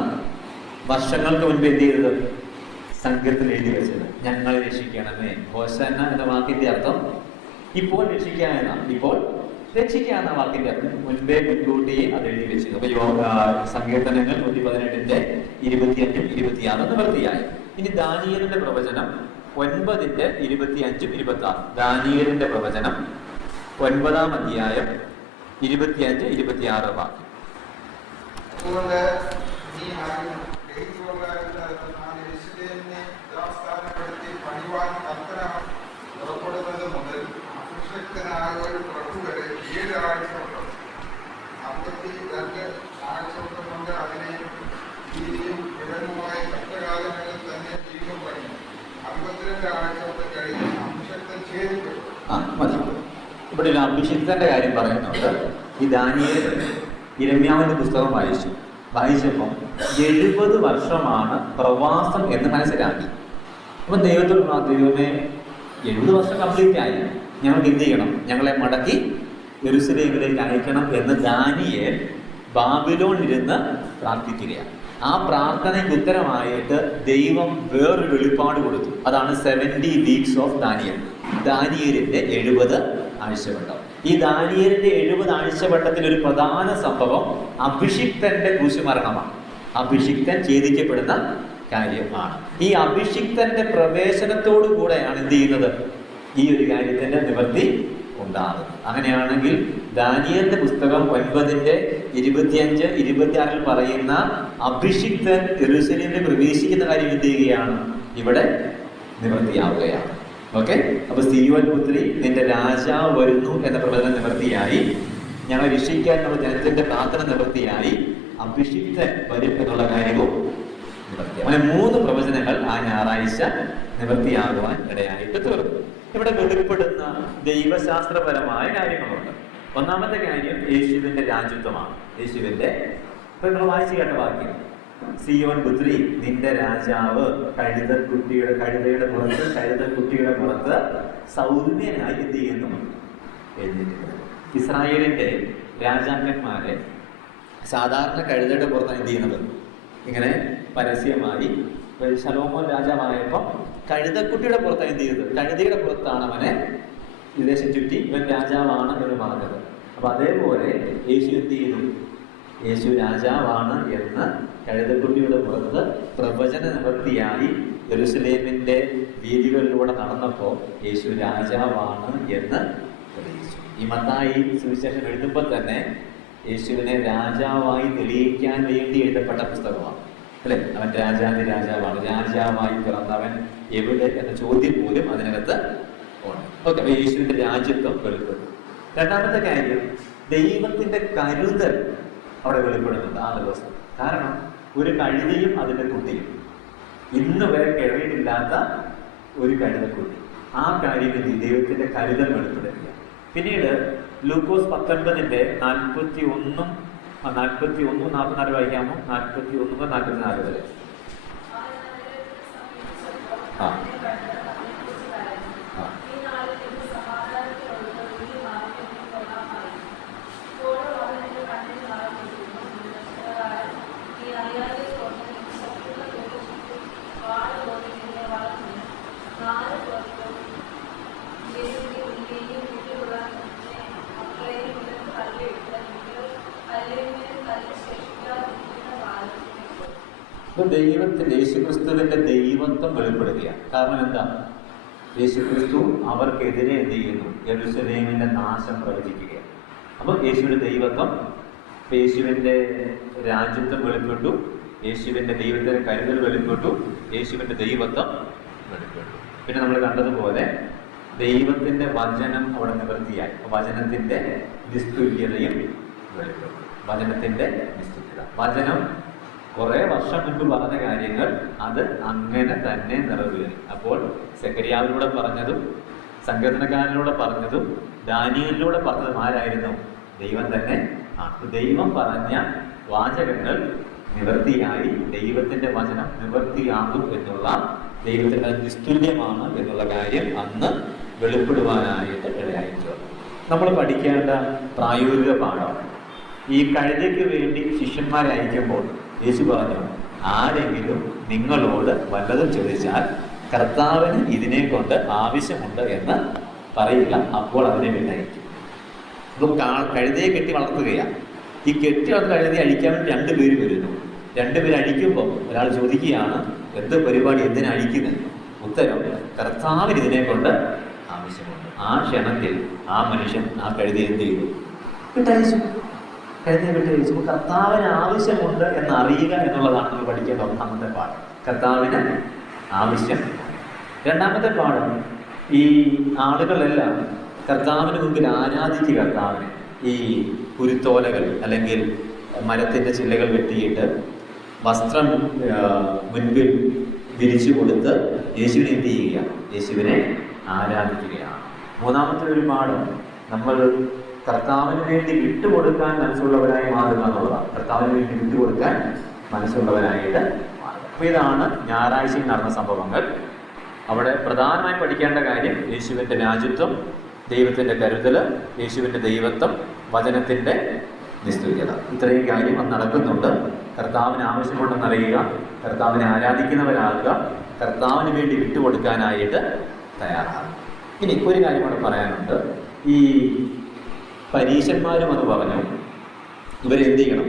വർഷങ്ങൾക്ക് മുൻപ് എന്ത് ചെയ്തത്? സങ്കീർത്തനം എഴുതി വെച്ചത്. ഞങ്ങളെ രക്ഷിക്കണമേ. ഹോസന്ന എന്ന വാക്കിന്റെ അർത്ഥം ഇപ്പോൾ രക്ഷിക്കുക എന്നാണ്. ഇപ്പോൾ രക്ഷിക്കുക എന്ന വാക്കിന്റെ അർത്ഥം മുൻപേ മുൻകൂട്ടിയെ അത് എഴുതി വെച്ചു. അപ്പൊ സങ്കീർത്തനങ്ങൾ 118 25 26 നിവൃത്തിയായി. ഇനി ദാനിയേലിന്റെ പ്രവചനം 9 25 26. ദാനിയേലിന്റെ പ്രവചനം 9-ാം അധ്യായം 25 26 വാക്യം. മതി. ഇവിടെ ഒരു അഭിഷിക്തന്റെ കാര്യം പറയുന്നുണ്ട്. ഈ ദാനിയേൽ യിരെമ്യാവിന്റെ പുസ്തകം വായിച്ചപ്പം 70 വർഷമാണ് പ്രവാസം എന്ന് മനസ്സിലാക്കി. അപ്പൊ ദൈവത്തോട് ദൈവമേ 70 വർഷം കംപ്ലീറ്റ് ആയി, ഞങ്ങൾക്ക് എന്ത് ചെയ്യണം? ഞങ്ങളെ മടക്കി യെരൂശലേമിലേക്ക് അയക്കണം എന്ന് ദാനിയേൽ ബാബിലോണിലിരുന്ന് പ്രാർത്ഥിക്കുകയാണ്. ആ പ്രാർത്ഥനയ്ക്ക് ഉത്തരമായിട്ട് ദൈവം വേറൊരു വെളിപ്പാട് കൊടുത്തു. അതാണ് 70 വീക്സ് ഓഫ് ദാനിയേൽ. ദാനിയേലിന്റെ 70 ആഴ്ചവട്ടം. ഈ ദാനിയേലിന്റെ 70 ആഴ്ചവട്ടത്തിൽ ഒരു പ്രധാന സംഭവം അഭിഷിക്തന്റെ ക്രൂശുമരണമാണ്. അഭിഷിക്തൻ ഛേദിക്കപ്പെടുന്ന കാര്യമാണ്. ഈ അഭിഷിക്തന്റെ പ്രവേശനത്തോടു കൂടെയാണ് എന്ത് ചെയ്യുന്നത്? ഈ ഒരു കാര്യത്തിന്റെ നിവൃത്തി ഉണ്ടാകുന്നത്. അങ്ങനെയാണെങ്കിൽ ദാനിയേലിന്റെ പുസ്തകം 9-25-26 പറയുന്ന അഭിഷിക്തൻ യെരൂശലേമിൽ പ്രവേശിക്കുന്ന കാര്യം എന്ത് ചെയ്യുകയാണ്? ഇവിടെ നിവൃത്തിയാവുകയാണ്. ഓക്കെ, അപ്പൊ സീയോൻ പുത്രി നിന്റെ രാജാവ് വരുന്നു എന്ന പ്രവചനം നിവൃത്തിയായി. ഞങ്ങളെ രക്ഷിക്കാൻ നമ്മുടെ ജനത്തിന്റെ പ്രാർത്ഥന നിവൃത്തിയായി. അഭിഷിക്തൻ വരും എന്നുള്ള കാര്യവും നിവൃത്തിയായി. അങ്ങനെ 3 പ്രവചനങ്ങൾ ആ ഞായറാഴ്ച നിവൃത്തിയാകുവാൻ ഇടയായിട്ട് തീർന്നു. ഇവിടെ വെളിപ്പെടുന്ന ദൈവശാസ്ത്രപരമായ കാര്യങ്ങളുണ്ട്. ഒന്നാമത്തെ കാര്യം യേശുവിന്റെ രാജ്യത്വമാണ്. യേശുവിന്റെ ഇപ്പൊ നിങ്ങൾ വായിച്ചു കേട്ട വാക്യം, സീയോൻ പുത്രി നിന്റെ രാജാവ് കഴുതയുടെ പുറത്ത് സൗമ്യനായി എന്ത് ചെയ്യുന്നു എഴുതിയിട്ടുണ്ട്. ഇസ്രായേലിന്റെ രാജാക്കന്മാരെ സാധാരണ കഴുതയുടെ പുറത്താണ് എന്ത് ചെയ്യുന്നത്? ഇങ്ങനെ പരസ്യമായി ശലോമോൻ രാജാവായപ്പോൾ കഴുതക്കുട്ടിയുടെ പുറത്താണ് എന്ത് ചെയ്തത്? കഴുതയുടെ പുറത്താണ് അവനെ വിദേശം ചുറ്റി ഇവൻ രാജാവാണ് എന്ന് പറഞ്ഞത്. അപ്പൊ അതേപോലെ യേശു എന്ത് ചെയ്തു? യേശു രാജാവാണ് എന്ന് കഴുതക്കുട്ടിയുടെ പുറത്ത് പ്രവചന നിവൃത്തിയായി യെരൂശലേമിന്റെ വീതികളിലൂടെ നടന്നപ്പോൾ യേശു രാജാവാണ് എന്ന് തെളിയിച്ചു. ഈ മത്തായി സുവിശേഷം എഴുതുമ്പോൾ തന്നെ യേശുവിനെ രാജാവായി തെളിയിക്കാൻ വേണ്ടി എഴുതപ്പെട്ട പുസ്തകമാണ് അല്ലെ? അവൻ രാജാവാണ്, രാജാവായി പിറന്നവൻ എവിടെ എന്ന ചോദ്യം പോലും അതിനകത്ത് ഉണ്ട്. ഓക്കെ, അപ്പൊ യേശുവിന്റെ രാജ്യത്വം വെളിപ്പെടുന്നു. രണ്ടാമത്തെ കാര്യം, ദൈവത്തിന്റെ കരുതൽ അവിടെ വെളിപ്പെടുന്നുണ്ട് ആ ദിവസം. കാരണം ഒരു കഴുതയും അതിന്റെ കുട്ടിയും, ഇന്ന് വരെ കേറിയിട്ടില്ലാത്ത ഒരു കഴുതക്കുട്ടി, ആ കാര്യം ദൈവത്തിന്റെ കരുതൽ വെളിപ്പെടുക. പിന്നീട് ലൂക്കോസ് 19-41 44 വായിക്കാമോ? 41-44 വരെ. ദൈവത്തിന്റെ യേശുക്രിസ്തുവിന്റെ ദൈവത്വം വെളിപ്പെടുകയാണ്. കാരണം എന്താ? യേശുക്രിസ്തു അവർക്കെതിരെ എന്ത് ചെയ്യുന്നു? യെരൂശലേമിന്റെ നാശം പ്രവചിക്കുകയാണ്. അപ്പൊ യേശുവിന്റെ ദൈവത്വം, യേശുവിന്റെ രാജ്യത്വം വെളിപ്പെട്ടു, യേശുവിന്റെ ദൈവത്തിന്റെ കരുതൽ വെളിപ്പെട്ടു, യേശുവിന്റെ ദൈവത്വം വെളിപ്പെട്ടു. പിന്നെ നമ്മൾ കണ്ടതുപോലെ ദൈവത്തിന്റെ വചനം അവിടെ നിവൃത്തിയായി. വചനത്തിന്റെ നിസ്തുല്യതയും വെളിപ്പെട്ടു. വചനത്തിന്റെ നിസ്തുല്യത, വചനം കുറെ വർഷം മുൻപ് പറഞ്ഞ കാര്യങ്ങൾ അത് അങ്ങനെ തന്നെ നിറവേറി. അപ്പോൾ സെക്കരിയാവിലൂടെ പറഞ്ഞതും സങ്കീർത്തനക്കാരനിലൂടെ പറഞ്ഞതും ദാനിയേലിലൂടെ പറഞ്ഞതും ആരായിരുന്നു? ദൈവം തന്നെ ആണ്. ദൈവം പറഞ്ഞ വാചകങ്ങൾ നിവൃത്തിയായി. ദൈവത്തിന്റെ വചനം നിവൃത്തിയാകും എന്നുള്ള, ദൈവത്തിന്റെ നിസ്തുല്യമാണ് എന്നുള്ള കാര്യം അന്ന് വെളിപ്പെടുവാനായിട്ട് ഇടയായിട്ട് നമ്മൾ പഠിക്കേണ്ട പ്രായോഗിക പാഠം. ഈ കഴുതയ്ക്ക് വേണ്ടി ശിഷ്യന്മാരെ അയക്കുമ്പോൾ യേശു പറഞ്ഞു, ആരെങ്കിലും നിങ്ങളോട് വല്ലതും ചോദിച്ചാൽ കർത്താവിന് ഇതിനെ കൊണ്ട് ആവശ്യമുണ്ട് എന്ന് പറയുക, അപ്പോൾ അതിനെ വിട്ടയക്കും. അപ്പോൾ കഴുതയെ കെട്ടി വളർത്തുകയാണ്. ഈ കെട്ടി വളർത്തുന്ന കഴുതയെ അഴിക്കാൻ വേണ്ടി രണ്ടുപേര് വരുന്നു. രണ്ടുപേര് അഴിക്കുമ്പോൾ ഒരാൾ ചോദിക്കുകയാണ്, എന്ത് പരിപാടി, എന്തിനഴിക്കുന്നത്? ഉത്തരം, കർത്താവിന് ഇതിനെ കൊണ്ട് ആവശ്യമുണ്ട്. ആ ക്ഷണത്തിൽ ആ മനുഷ്യൻ ആ കഴുതയെ എന്ത് ചെയ്തു? വിട്ടയച്ചു. കഴുതയെ വിട്ടയച്ചു. അപ്പോൾ കർത്താവിന് ആവശ്യമുണ്ട് എന്ന് അറിയുക എന്നുള്ളതാണ് നമ്മൾ പഠിക്കേണ്ട ഒന്നാമത്തെ പാഠം. കർത്താവിന് ആവശ്യം. രണ്ടാമത്തെ പാഠം, ഈ ആളുകളെല്ലാം കർത്താവിന് മുമ്പിൽ ആരാധിക്കുക. കർത്താവിനെ ഈ കുരുത്തോലകൾ അല്ലെങ്കിൽ മരത്തിൻ്റെ ചില്ലകൾ വെട്ടിയിട്ട് വസ്ത്രം മുൻപിൽ വിരിച്ചു കൊടുത്ത് യേശുവിനെ എന്ത് ചെയ്യുക? യേശുവിനെ ആരാധിക്കുകയാണ്. മൂന്നാമത്തെ ഒരു പാഠം, നമ്മൾ കർത്താവിന് വേണ്ടി വിട്ടുകൊടുക്കാൻ മനസ്സുള്ളവരായി മാറുക എന്നുള്ളതാണ്. കർത്താവിന് വേണ്ടി വിട്ടുകൊടുക്കാൻ മനസ്സുള്ളവരായിട്ട് മാറുക. അപ്പോൾ ഇതാണ് ഞായറാഴ്ചയിൽ നടന്ന സംഭവങ്ങൾ. അവിടെ പ്രധാനമായി പഠിക്കേണ്ട കാര്യം യേശുവിൻ്റെ രാജ്യത്വം, ദൈവത്തിൻ്റെ കരുതൽ, യേശുവിൻ്റെ ദൈവത്വം, വചനത്തിൻ്റെ നിസ്തുല്യത. ഇത്രയും കാര്യം അത് നടക്കുന്നുണ്ട്. കർത്താവിന് ആവശ്യമുണ്ടെന്നറിയുക, കർത്താവിനെ ആരാധിക്കുന്നവരാകുക, കർത്താവിന് വേണ്ടി വിട്ടുകൊടുക്കാനായിട്ട് തയ്യാറാകുക. ഇനി ഒരു കാര്യം കൂടെ പറയാനുണ്ട്. ഈ പരീശന്മാരും അത് പറഞ്ഞു, ഇവരെന്ത് ചെയ്യണം?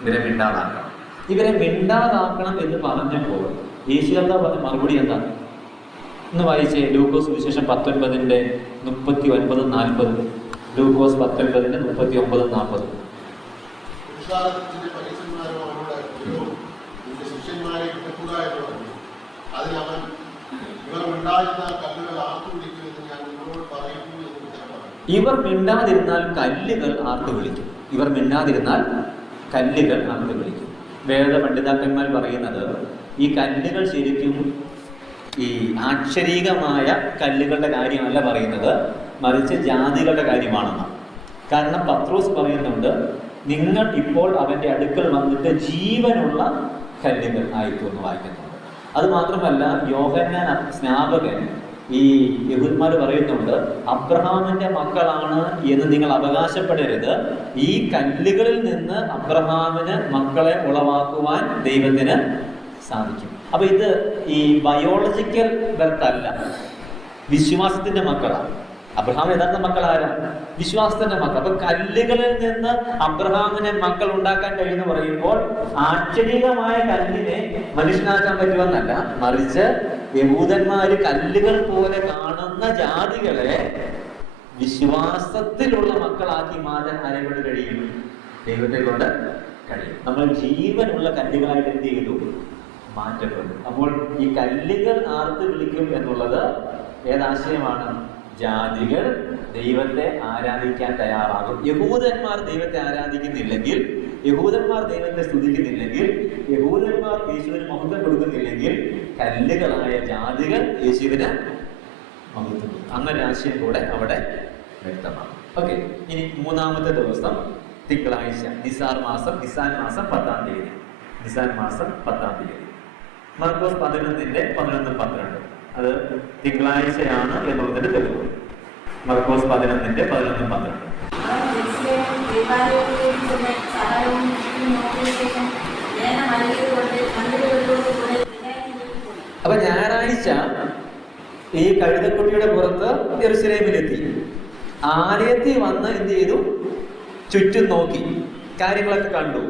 ഇവരെ മിണ്ടാതാക്കണം. ഇവരെ മിണ്ടാതാക്കണം എന്ന് പറഞ്ഞപ്പോൾ യേശു എന്താ പറഞ്ഞ മറുപടി? എന്താ ഒന്ന് വായിച്ചേ. ലൂക്കോസ് സുവിശേഷം 19:39-40. ലൂക്കോസ് 19:39-40. ഇവർ മിണ്ടാതിരുന്നാൽ കല്ലുകൾ ആർത്തു വിളിക്കും. ഇവർ മിണ്ടാതിരുന്നാൽ കല്ലുകൾ ആർത്തു വിളിക്കും. വേദ പണ്ഡിതാക്കന്മാർ പറയുന്നത് ഈ കല്ലുകൾ ശരിക്കും ഈ ആക്ഷരീകമായ കല്ലുകളുടെ കാര്യമല്ല പറയുന്നത്, മറിച്ച് ജാതികളുടെ കാര്യമാണെന്നാണ്. കാരണം പത്രോസ് പറയുന്നുണ്ട്, നിങ്ങൾ ഇപ്പോൾ അവൻ്റെ അടുക്കൽ വന്നിട്ട് ജീവനുള്ള കല്ലുകൾ ആയിത്തു എന്ന് വായിക്കുന്നുണ്ട്. അതുമാത്രമല്ല, യോഹന്നാൻ സ്നാപകൻ ഈ യഹൂദന്മാർ പറയുന്നുണ്ട്, അബ്രഹാമിന്റെ മക്കളാണ് എന്ന് നിങ്ങൾ അവകാശപ്പെടരുത്, ഈ കല്ലുകളിൽ നിന്ന് അബ്രഹാമിന് മക്കളെ ഉളവാക്കുവാൻ ദൈവത്തിന് സാധിക്കും. അപ്പൊ ഇത് ഈ ബയോളജിക്കൽ ബർത്ത് അല്ല, വിശ്വാസത്തിന്റെ മക്കളാണ്. അബ്രഹാം യഥാർത്ഥ മക്കൾ ആരാണ്? വിശ്വാസത്തിന്റെ മക്കൾ. അപ്പൊ കല്ലുകളിൽ നിന്ന് അബ്രഹാമിനെ മക്കൾ ഉണ്ടാക്കാൻ കഴിയുമെന്ന് പറയുമ്പോൾ ആക്ഷരികമായ കല്ലിനെ മനുഷ്യനാക്കാൻ പറ്റുമെന്നല്ല, മറിച്ച് യഹൂദന്മാര് കല്ലുകൾ പോലെ കാണുന്ന ജാതികളെ വിശ്വാസത്തിലുള്ള മക്കളാക്കി മാറ്റാൻ ആരെ കൊണ്ട് കഴിയും? ദൈവത്തെ കൊണ്ട് കഴിയും. നമ്മൾ ജീവനുള്ള കല്ലുകളായിട്ട് എന്ത് ചെയ്തു? മാറ്റപ്പെടും. അപ്പോൾ ഈ കല്ലുകൾ ആർത്ത് വിളിക്കും എന്നുള്ളത് ഏതാശയമാണ്? ജാതികൾ ദൈവത്തെ ആരാധിക്കാൻ തയ്യാറാകും. യഹൂദന്മാർ ദൈവത്തെ ആരാധിക്കുന്നില്ലെങ്കിൽ, യഹൂദന്മാർ ദൈവത്തെ സ്തുതിക്കുന്നില്ലെങ്കിൽ, യഹൂദന്മാർ യേശുവിന് മഹത്വം കൊടുക്കുന്നില്ലെങ്കിൽ കല്ലുകളായ ജാതികൾ യേശുവിന് മഹത്വം കൊടുക്കും. അങ്ങനെ ആശയം കൂടെ അവിടെ വ്യക്തമാണ്. ഓക്കെ, ഇനി മൂന്നാമത്തെ ദിവസം തിങ്കളാഴ്ച, നിസാൻ മാസം 10-ാം തീയതി. നിസാൻ മാസം 10-ാം തീയതി. മാർക്കോസ് 11:11-12. അത് തിങ്കളാഴ്ചയാണ് എന്നുള്ളതിന്റെ തെളിവ്. മാർക്കോസ് 11:11-12. അപ്പൊ ഞായറാഴ്ച ഈ കഴുതക്കുട്ടിയുടെ പുറത്ത് യെരൂശലേമിലെത്തി. ആലയത്തിൽ വന്ന് എന്ത് ചെയ്തു? ചുറ്റും നോക്കി, കാര്യങ്ങളൊക്കെ കണ്ടു.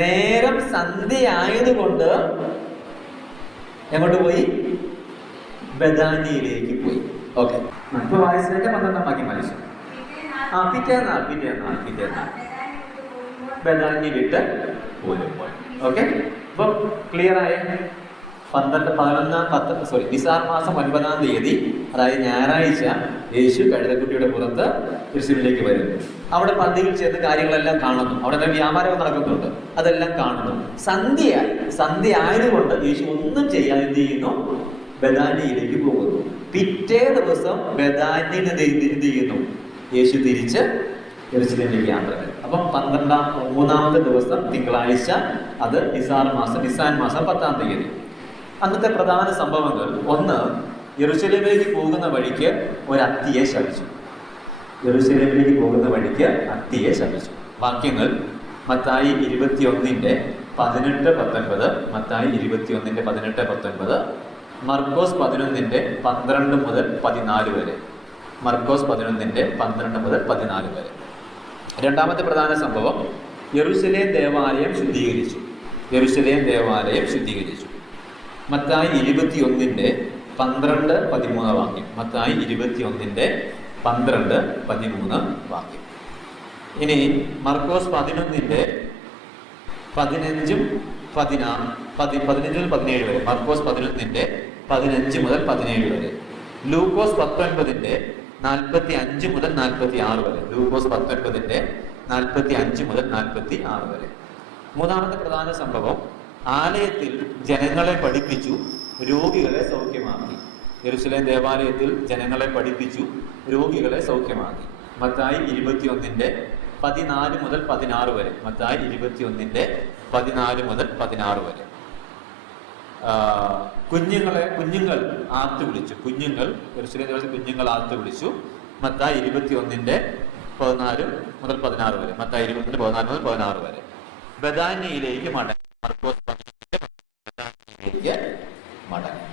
നേരം സന്ധ്യയായതുകൊണ്ട് എങ്ങോട്ട് പോയി? ബഥാനിയിലേക്ക് പോയി. ഓക്കെ, ഇപ്പൊ വായിച്ചതിന്റെ 12-ാം വാക്യം വായിച്ചു. പിറ്റേന്നാൾ ബഥാനി വിട്ട് പോരുമ്പോൾ. ഓക്കെ, ഇപ്പൊ ക്ലിയർ ആയ? നിസാൻ മാസം 9-ാം തീയതി, അതായത് ഞായറാഴ്ച, യേശു കഴുതക്കുട്ടിയുടെ പുറത്ത് യെരൂശലേമിലേക്ക് വരുന്നു. അവിടെ പള്ളിയിൽ ചെന്ന് കാര്യങ്ങളെല്ലാം കാണുന്നു. അവിടെ വ്യാപാരം നടക്കുന്നുണ്ട്, അതെല്ലാം കാണുന്നു. സന്ധ്യ ആയതുകൊണ്ട് യേശു ഒന്നും ചെയ്യാതെ എന്ത് ചെയ്യുന്നു? ബഥാനിയിലേക്ക് പോകുന്നു. പിറ്റേ ദിവസം ബഥാനിയിൽ എന്ത് ചെയ്യുന്നു? യേശു തിരിച്ച് യെരൂശലേമിലേക്ക് യാത്ര വരും. അപ്പം 3-ാമത്തെ ദിവസം തിങ്കളാഴ്ച, അത് നിസാൻ മാസം 10-ാം തീയതി. അന്നത്തെ പ്രധാന സംഭവങ്ങൾ: ഒന്ന്, യെരൂശലേമിലേക്ക് പോകുന്ന വഴിക്ക് ഒരു അത്തിയെ ശപിച്ചു. വാക്യങ്ങൾ മത്തായി 21:18-19, മത്തായി 21:18-19, മർക്കോസ് 11:12 മുതൽ 14 വരെ. മർക്കോസ് 11:12 മുതൽ 14 വരെ. രണ്ടാമത്തെ പ്രധാന സംഭവം യെരൂശലേം ദേവാലയം ശുദ്ധീകരിച്ചു. യെരൂശലേം ദേവാലയം ശുദ്ധീകരിച്ചു. മത്തായി 21:12-13 വാക്യം. മത്തായി 21:12-13 വാക്യം. ഇനി മർക്കോസ് 11:15-17 വരെ. മർക്കോസ് 11:15 മുതൽ 17 വരെ. ലൂക്കോസ് 19:45 മുതൽ 46 വരെ. ലൂക്കോസ് 19:45 മുതൽ 46 വരെ. മൂന്നാമത്തെ പ്രധാന സംഭവം ആലയത്തിൽ ജനങ്ങളെ പഠിപ്പിച്ചു, രോഗികളെ സൗഖ്യമാക്കി. യെരൂശലേം ദേവാലയത്തിൽ ജനങ്ങളെ പഠിപ്പിച്ചു, രോഗികളെ സൗഖ്യമാക്കി. മത്തായി 21:14 മുതൽ 16 വരെ. മത്തായി 21:14 മുതൽ 16 വരെ. കുഞ്ഞുങ്ങൾ ആർത്തു വിളിച്ചു. യെരൂശലേം ദേവാലയത്തിൽ കുഞ്ഞുങ്ങൾ ആർത്തു വിളിച്ചു. മത്തായി 21:14 മുതൽ 16 വരെ. മത്തായി 21:14 മുതൽ 16 വരെ. ബഥാന്യയിലേക്ക് മടങ്ങി. മർക്കോസ് 11 ബഥാന്യയിലേക്ക് മടങ്ങി.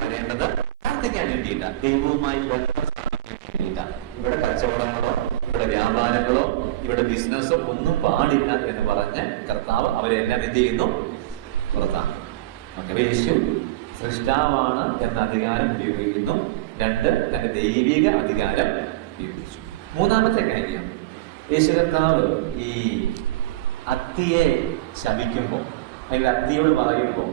വരേണ്ടത് പ്രാർത്ഥിക്കാൻ വേണ്ടിയില്ല, ദൈവവുമായി ബന്ധം സ്ഥാപിക്കാൻ വേണ്ടിയില്ല. ഇവിടെ കച്ചവടങ്ങളോ ഇവിടെ വ്യാപാരങ്ങളോ ഇവിടെ ബിസിനസ്സോ ഒന്നും പാടില്ല എന്ന് പറഞ്ഞ് കർത്താവ് അവരെല്ലാം എന്ത് ചെയ്യുന്നു? പുറത്താണ്. യേശു സൃഷ്ടാവാണ് എന്ന അധികാരം ഉപയോഗിക്കുന്നു. 2, തന്റെ ദൈവിക അധികാരം ഉപയോഗിച്ചു. മൂന്നാമത്തെ കാര്യം, യേശു കർത്താവ് ഈ അത്തിയെ ശപിക്കുമ്പോൾ അല്ലെങ്കിൽ അത്തിയോട് പറയുമ്പോൾ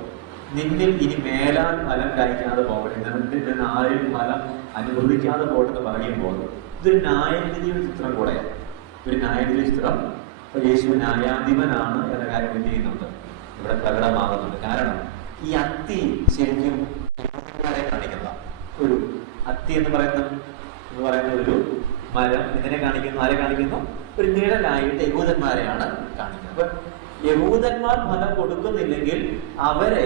നിന്നിൽ ഇനി മേലാൽ ഫലം കഴിക്കാതെ പോകട്ടെ, നിന്നിൽ ആരും ഫലം അനുഭവിക്കാതെ പോകട്ടെന്ന് പറയുമ്പോൾ ഇതൊരു ന്യായവിധിയുടെ ചിത്രം കൂടെയാണ്. ഒരു ന്യായവിധി ചിത്രം. യേശു ന്യായാധിപനാണ് എന്ന കാര്യം എന്ത് ചെയ്യുന്നുണ്ട്? ഇവിടെ പ്രകടമാകുന്നുണ്ട്. കാരണം ഈ അത്തി ശരിക്കും കാണിക്കുന്ന ഒരു അത്തി എന്ന് പറയുന്ന ഒരു മരം ഇതിനെ കാണിക്കുന്നു. ആരെ കാണിക്കുന്നു? ഒരു നിഴലായിട്ട് യഹൂദന്മാരെയാണ് കാണിക്കുന്നത്. അപ്പൊ യഹൂദന്മാർ ഫലം കൊടുക്കുന്നില്ലെങ്കിൽ അവരെ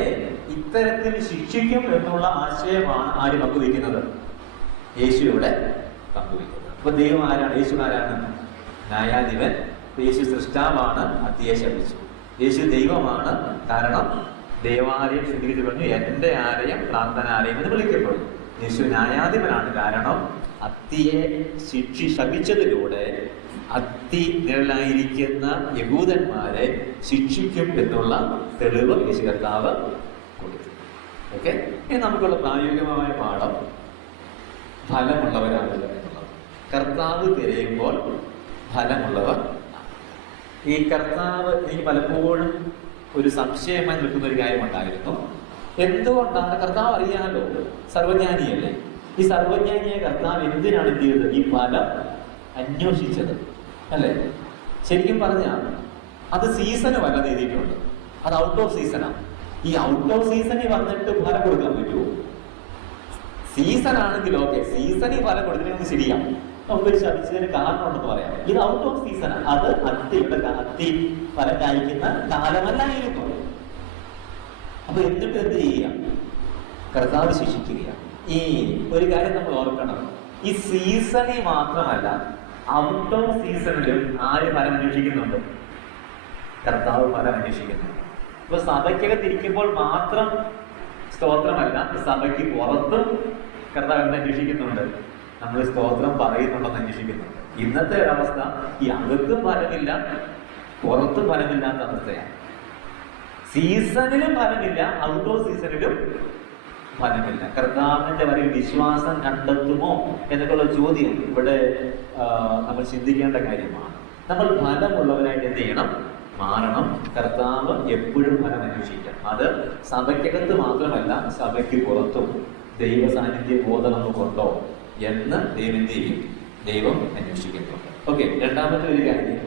ഇത്തരത്തിൽ ശിക്ഷിക്കും എന്നുള്ള ആശയമാണ് ആര് പങ്കുവയ്ക്കുന്നത്? യേശു ഇവിടെ പങ്കുവയ്ക്കുന്നത്. അപ്പൊ ദൈവം ആരാണ്? യേശു ആരാണ്? ന്യായാധിപൻ. യേശു സൃഷ്ടാവാണ്, അത്തിയെ ശപിച്ചു. യേശു ദൈവമാണ്, കാരണം ദേവാലയം ശുദ്ധീകരിച്ച് പറഞ്ഞു, എൻ്റെ ആലയം പ്രാർത്ഥനാലയം എന്ന് വിളിക്കപ്പെടുന്നു. യേശു ന്യായാധിപനാണ്. കാരണം അത്തിയെ ശപിച്ചതിലൂടെ അത്തി നിഴലായിരിക്കുന്ന യഹൂദന്മാരെ ശിക്ഷിക്കും എന്നുള്ള തെളിവ് യേശു കർത്താവ് കൊടുത്തു. ഓക്കെ, ഇനി നമുക്കുള്ള പ്രായോഗികമായ പാഠം ഫലമുള്ളവരാകുക എന്നുള്ളത്. കർത്താവ് തിരയുമ്പോൾ ഫലമുള്ളവർ. ഈ കർത്താവ് എനിക്ക് പലപ്പോഴും ഒരു സംശയമായി നിൽക്കുന്ന ഒരു കാര്യമുണ്ടായിരുന്നു. എന്തുകൊണ്ടാണ് കർത്താവ് അറിയാമല്ലോ, സർവജ്ഞാനിയല്ലേ, ഈ സർവജ്ഞാനിയായ കർത്താവ് എന്തിനാണ് എന്ത് ചെയ്തത്? ഈ ഫലം അന്വേഷിച്ചത് അല്ലേ? ശരിക്കും പറഞ്ഞാൽ അത് സീസണ് വല്ല എഴുതിയിട്ടുണ്ട്, അത് ഔട്ട് ഓഫ് സീസണാണ്. ഈ ഔട്ട് ഓഫ് സീസണിൽ വന്നിട്ട് ഫലം കൊടുക്കാൻ പറ്റുമോ? സീസൺ ആണെങ്കിൽ ഓക്കെ, സീസണിൽ ഫലം കൊടുത്തില്ലെങ്കിൽ ശരിയാണ്, നമുക്കൊരു ശപിച്ചതിന് കാരണമുണ്ടെന്ന് പറയാം. ഇത് ഔട്ട് ഓഫ് സീസണാണ്. അത് അത്തി ഫലം കായ്ക്കുന്ന കാലമല്ലായിരുന്നു. അപ്പൊ എന്നിട്ട് എന്ത് ചെയ്യുക? കർത്താവ് ശിക്ഷിക്കുകയാണ്. ഈ ഒരു കാര്യം നമ്മൾ ഓർക്കണം, ഈ സീസണിൽ മാത്രമല്ല ഔട്ട് ഓഫ് സീസണിലും ആര് ഫലം അന്വേഷിക്കുന്നുണ്ട്? കർത്താവ് ഫലം അന്വേഷിക്കുന്നുണ്ട്. ഇപ്പൊ സഭയ്ക്കകത്തിരിക്കുമ്പോൾ മാത്രം സ്തോത്രമല്ല, സഭയ്ക്ക് പുറത്തും കർത്താവ് എന്ത് അന്വേഷിക്കുന്നുണ്ട്? നമ്മൾ സ്തോത്രം പറയുന്നുണ്ടെന്ന് അന്വേഷിക്കുന്നുണ്ട്. ഇന്നത്തെ ഒരവസ്ഥ ഈ അകത്തും ഫലമില്ല, പുറത്തും ഫലമില്ലാത്ത അവസ്ഥയാണ്. സീസണിലും ഫലമില്ല, ഔട്ട് ഓഫ് സീസണിലും ഫലമില്ല. കർത്താവിന്റെ വരയിൽ വിശ്വാസം കണ്ടെത്തുമോ എന്നൊക്കെയുള്ള ചോദ്യം ഇവിടെ നമ്മൾ ചിന്തിക്കേണ്ട കാര്യമാണ്. നമ്മൾ ഫലമുള്ളവരായിട്ട് എന്ത് ചെയ്യണം? മാറണം. കർത്താവ് എപ്പോഴും ഫലം അന്വേഷിക്കണം. അത് സഭയ്ക്കകത്ത് മാത്രമല്ല, സഭയ്ക്ക് പുറത്തും ദൈവ സാന്നിധ്യ ബോധമൊന്നുകൊണ്ടോ എന്ന് ദൈവം എന്ത് ചെയ്യും? ദൈവം അന്വേഷിക്കുന്നുണ്ട്. ഓക്കെ, രണ്ടാമത്തെ ഒരു കാര്യം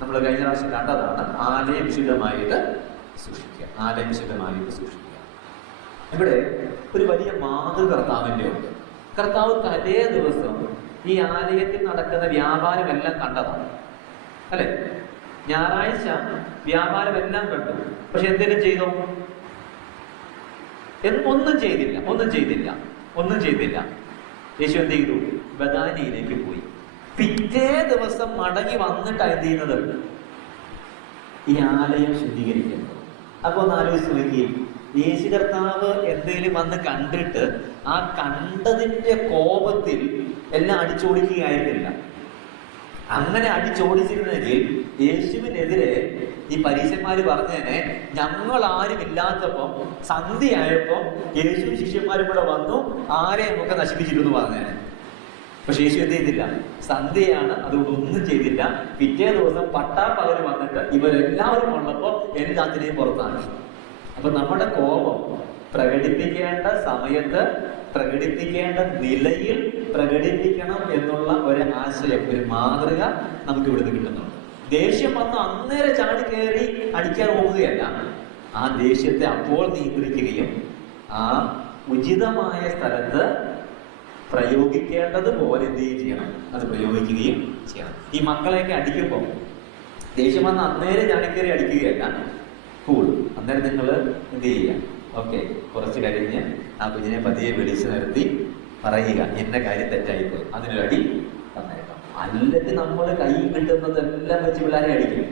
നമ്മൾ കഴിഞ്ഞ പ്രാവശ്യം കണ്ടതാണ്, ആലയം വിശുദ്ധമായിട്ട് സൂക്ഷിക്കുക. ആലയം വിശുദ്ധമായിട്ട് സൂക്ഷിക്കുക. ഇവിടെ ഒരു വലിയ മാതൃ കർത്താവിൻ്റെ ഉണ്ട്. കർത്താവ് തലേ ദിവസം ഈ ആലയത്തിൽ നടക്കുന്ന വ്യാപാരമെല്ലാം കണ്ടതാണ് അല്ലെ? ഞായറാഴ്ച വ്യാപാരമെല്ലാം കണ്ടു. പക്ഷെ എന്തെങ്കിലും ചെയ്തോ? ഒന്നും ചെയ്തില്ല. യേശു എന്ത് ചെയ്തു? ബദാനിയിലേക്ക് പോയി. പിറ്റേ ദിവസം മടങ്ങി വന്നിട്ടാണ് എന്ത് ചെയ്യുന്നത്? ഈ ആലയം ശുദ്ധീകരിക്കുന്നത്. അപ്പൊ ഒന്ന് ആലോചിച്ച് നോക്കി, യേശു കർത്താവ് എന്തെങ്കിലും വന്ന് കണ്ടിട്ട് ആ കണ്ടതിന്റെ കോപത്തിൽ എല്ലാം അടിച്ചോടിക്കുകയായിരുന്നില്ല. അങ്ങനെ അടിച്ചോടിച്ചിരുന്നെങ്കിൽ യേശുവിനെതിരെ ഈ പരീശന്മാര് പറഞ്ഞേനെ, ഞങ്ങൾ ആരും ഇല്ലാത്തപ്പം സന്ധ്യയായപ്പോ യേശു ശിഷ്യന്മാരും കൂടെ വന്നു ആരെയും ഒക്കെ നശിപ്പിച്ചിരുന്നു പറഞ്ഞേനെ. പക്ഷെ യേശു എന്ത് ചെയ്തില്ല? സന്ധ്യയാണ്, അതുകൊണ്ട് ഒന്നും ചെയ്തില്ല. പിറ്റേ ദിവസം പട്ടാപ്പകൽ വന്നിട്ട് ഇവരെല്ലാവരും ഉള്ളപ്പോ എല്ലാത്തിനെയും പുറത്താണ്. അപ്പൊ നമ്മുടെ കോപം പ്രകടിപ്പിക്കേണ്ട സമയത്ത് പ്രകടിപ്പിക്കേണ്ട നിലയിൽ പ്രകടിപ്പിക്കണം എന്നുള്ള ഒരു ആശയം, ഒരു മാതൃക നമുക്ക് ഇവിടുന്ന് കിട്ടുന്നുണ്ട്. ദേഷ്യം വന്ന് അന്നേരം ചാടി കയറി അടിക്കാൻ പോകുകയല്ല, ആ ദേഷ്യത്തെ അപ്പോൾ നിയന്ത്രിക്കുകയും ആ ഉചിതമായ സ്ഥലത്ത് പ്രയോഗിക്കേണ്ടത് പോലെ എന്ത് ചെയ്യണം? അത് പ്രയോഗിക്കുകയും ചെയ്യണം. ഈ മക്കളെയൊക്കെ അടിക്കുമ്പോൾ ദേഷ്യം വന്ന് അന്നേരം ചാടിക്കയറി അടിക്കുകയല്ല, അന്നേരം നിങ്ങൾ എന്ത് ചെയ്യുക? ഓക്കെ, കുറച്ച് കഴിഞ്ഞ് ആ കുഞ്ഞിനെ പതിയെ വിളിച്ചു നിർത്തി പറയുക, എന്റെ കാര്യം തെറ്റായിപ്പോയി, അതിനൊരു അടി തന്നേക്കാം. അല്ലെങ്കിൽ നമ്മൾ കൈ കിട്ടുന്നതെല്ലാം വെച്ച് പിള്ളേരെ അടിക്കും.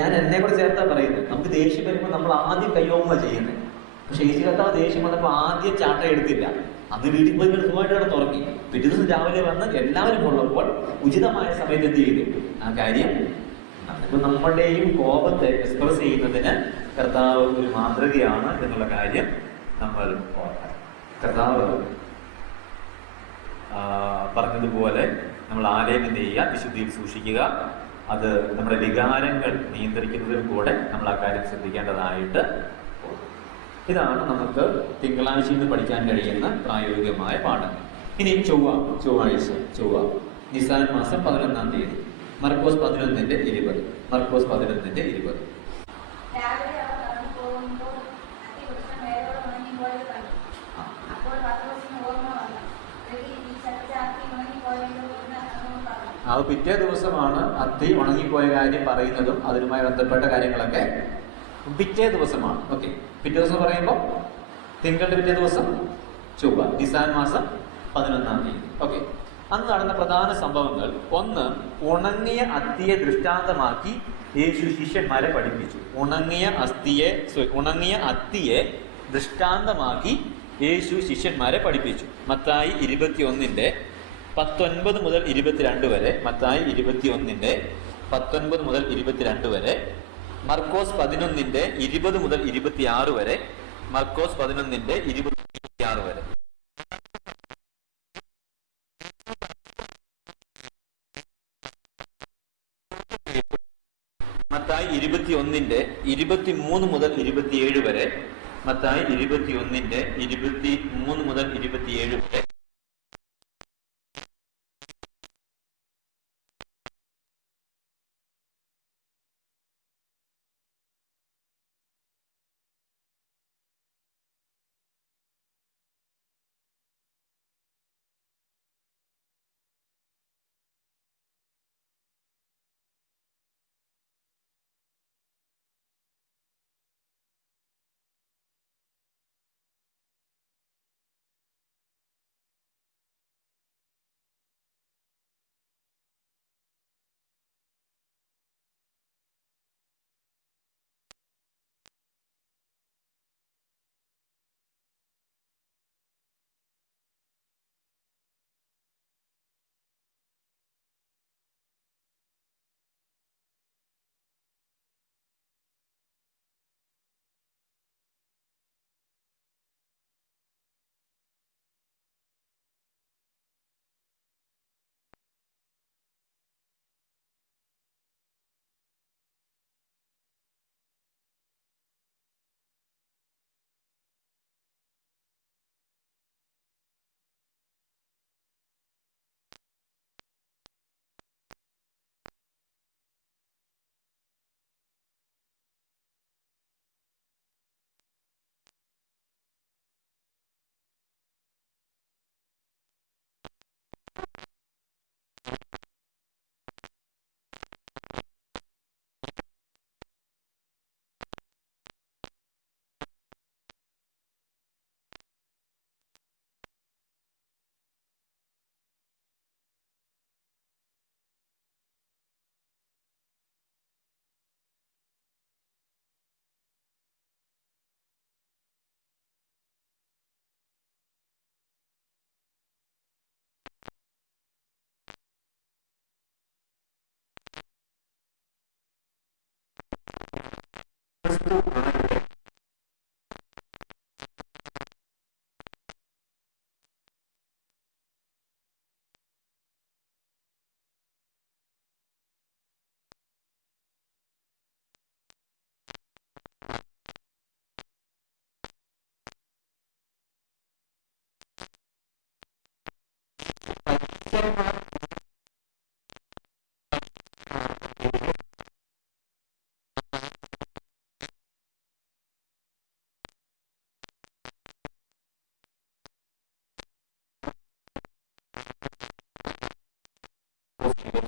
ഞാൻ എന്നെ കൂടെ ചേർത്താ പറയുന്നത്. നമുക്ക് ദേഷ്യം വരുമ്പോൾ നമ്മൾ ആദ്യം കയ്യോമ്മ ചെയ്യുന്നത്. പക്ഷെ യേശു കർത്താവ് ദേഷ്യം വന്നപ്പോൾ ആദ്യം ചാട്ട എടുത്തില്ല. അന്ന് വീട്ടിൽ പോയി സുഖമായിട്ട് കിടന്നുറങ്ങി. പിറ്റേ ദിവസം രാവിലെ വന്ന് എല്ലാവരും ഉള്ളപ്പോൾ ഉചിതമായ സമയത്ത് എന്ത് ചെയ്തു? ആ കാര്യം. അപ്പൊ നമ്മുടെയും കോപത്തെ എക്സ്പ്രസ് ചെയ്യുന്നതിന് കർത്താവ് ഒരു മാതൃകയാണ് എന്നുള്ള കാര്യം നമ്മൾ ഓർക്കണം. കർത്താവ് പറഞ്ഞതുപോലെ നമ്മൾ ആലയം എന്ത് ചെയ്യുക? വിശുദ്ധിയിൽ സൂക്ഷിക്കുക. അത് നമ്മുടെ വികാരങ്ങൾ നിയന്ത്രിക്കുന്നതിൽ കൂടെ നമ്മൾ ആ കാര്യം ശ്രദ്ധിക്കേണ്ടതായിട്ട്. ഇതാണ് നമുക്ക് തിങ്കളാഴ്ചയിൽ നിന്ന് പഠിക്കാൻ കഴിയുന്ന പ്രായോഗികമായ പാഠങ്ങൾ. ഇനി ചൊവ്വാഴ്ച നിസാൻ മാസം 11-ാം തീയതി, മർക്കോസ് 11:20. മർക്കോസ് 11:20. അത് പിറ്റേ ദിവസമാണ് അത്തി ഉണങ്ങിപ്പോയ കാര്യം പറയുന്നതും അതിനുമായി ബന്ധപ്പെട്ട കാര്യങ്ങളൊക്കെ പിറ്റേ ദിവസമാണ്. ഓക്കെ, പിറ്റേ ദിവസം പറയുമ്പോൾ തിങ്കളുടെ പിറ്റേ ദിവസം ചൊവ്വ, നിസാൻ മാസം 11-ാം തീയതി. ഓക്കെ, അന്ന് നടന്ന പ്രധാന സംഭവങ്ങൾ: ഒന്ന്, ഉണങ്ങിയ അത്തിയെ ദൃഷ്ടാന്തമാക്കി യേശു ശിഷ്യന്മാരെ പഠിപ്പിച്ചു. ഉണങ്ങിയ അത്തിയെ ദൃഷ്ടാന്തമാക്കി യേശു ശിഷ്യന്മാരെ പഠിപ്പിച്ചു. മത്തായി 21:19 മുതൽ 22 വരെ, മത്തായി 21:19 മുതൽ 22 വരെ, മർക്കോസ് 11:20 മുതൽ 26 വരെ, മർക്കോസ് 11:20-26 വരെ. മത്തായി 21:23 മുതൽ 27 വരെ, മത്തായി 21:23 മുതൽ 27 വരെ,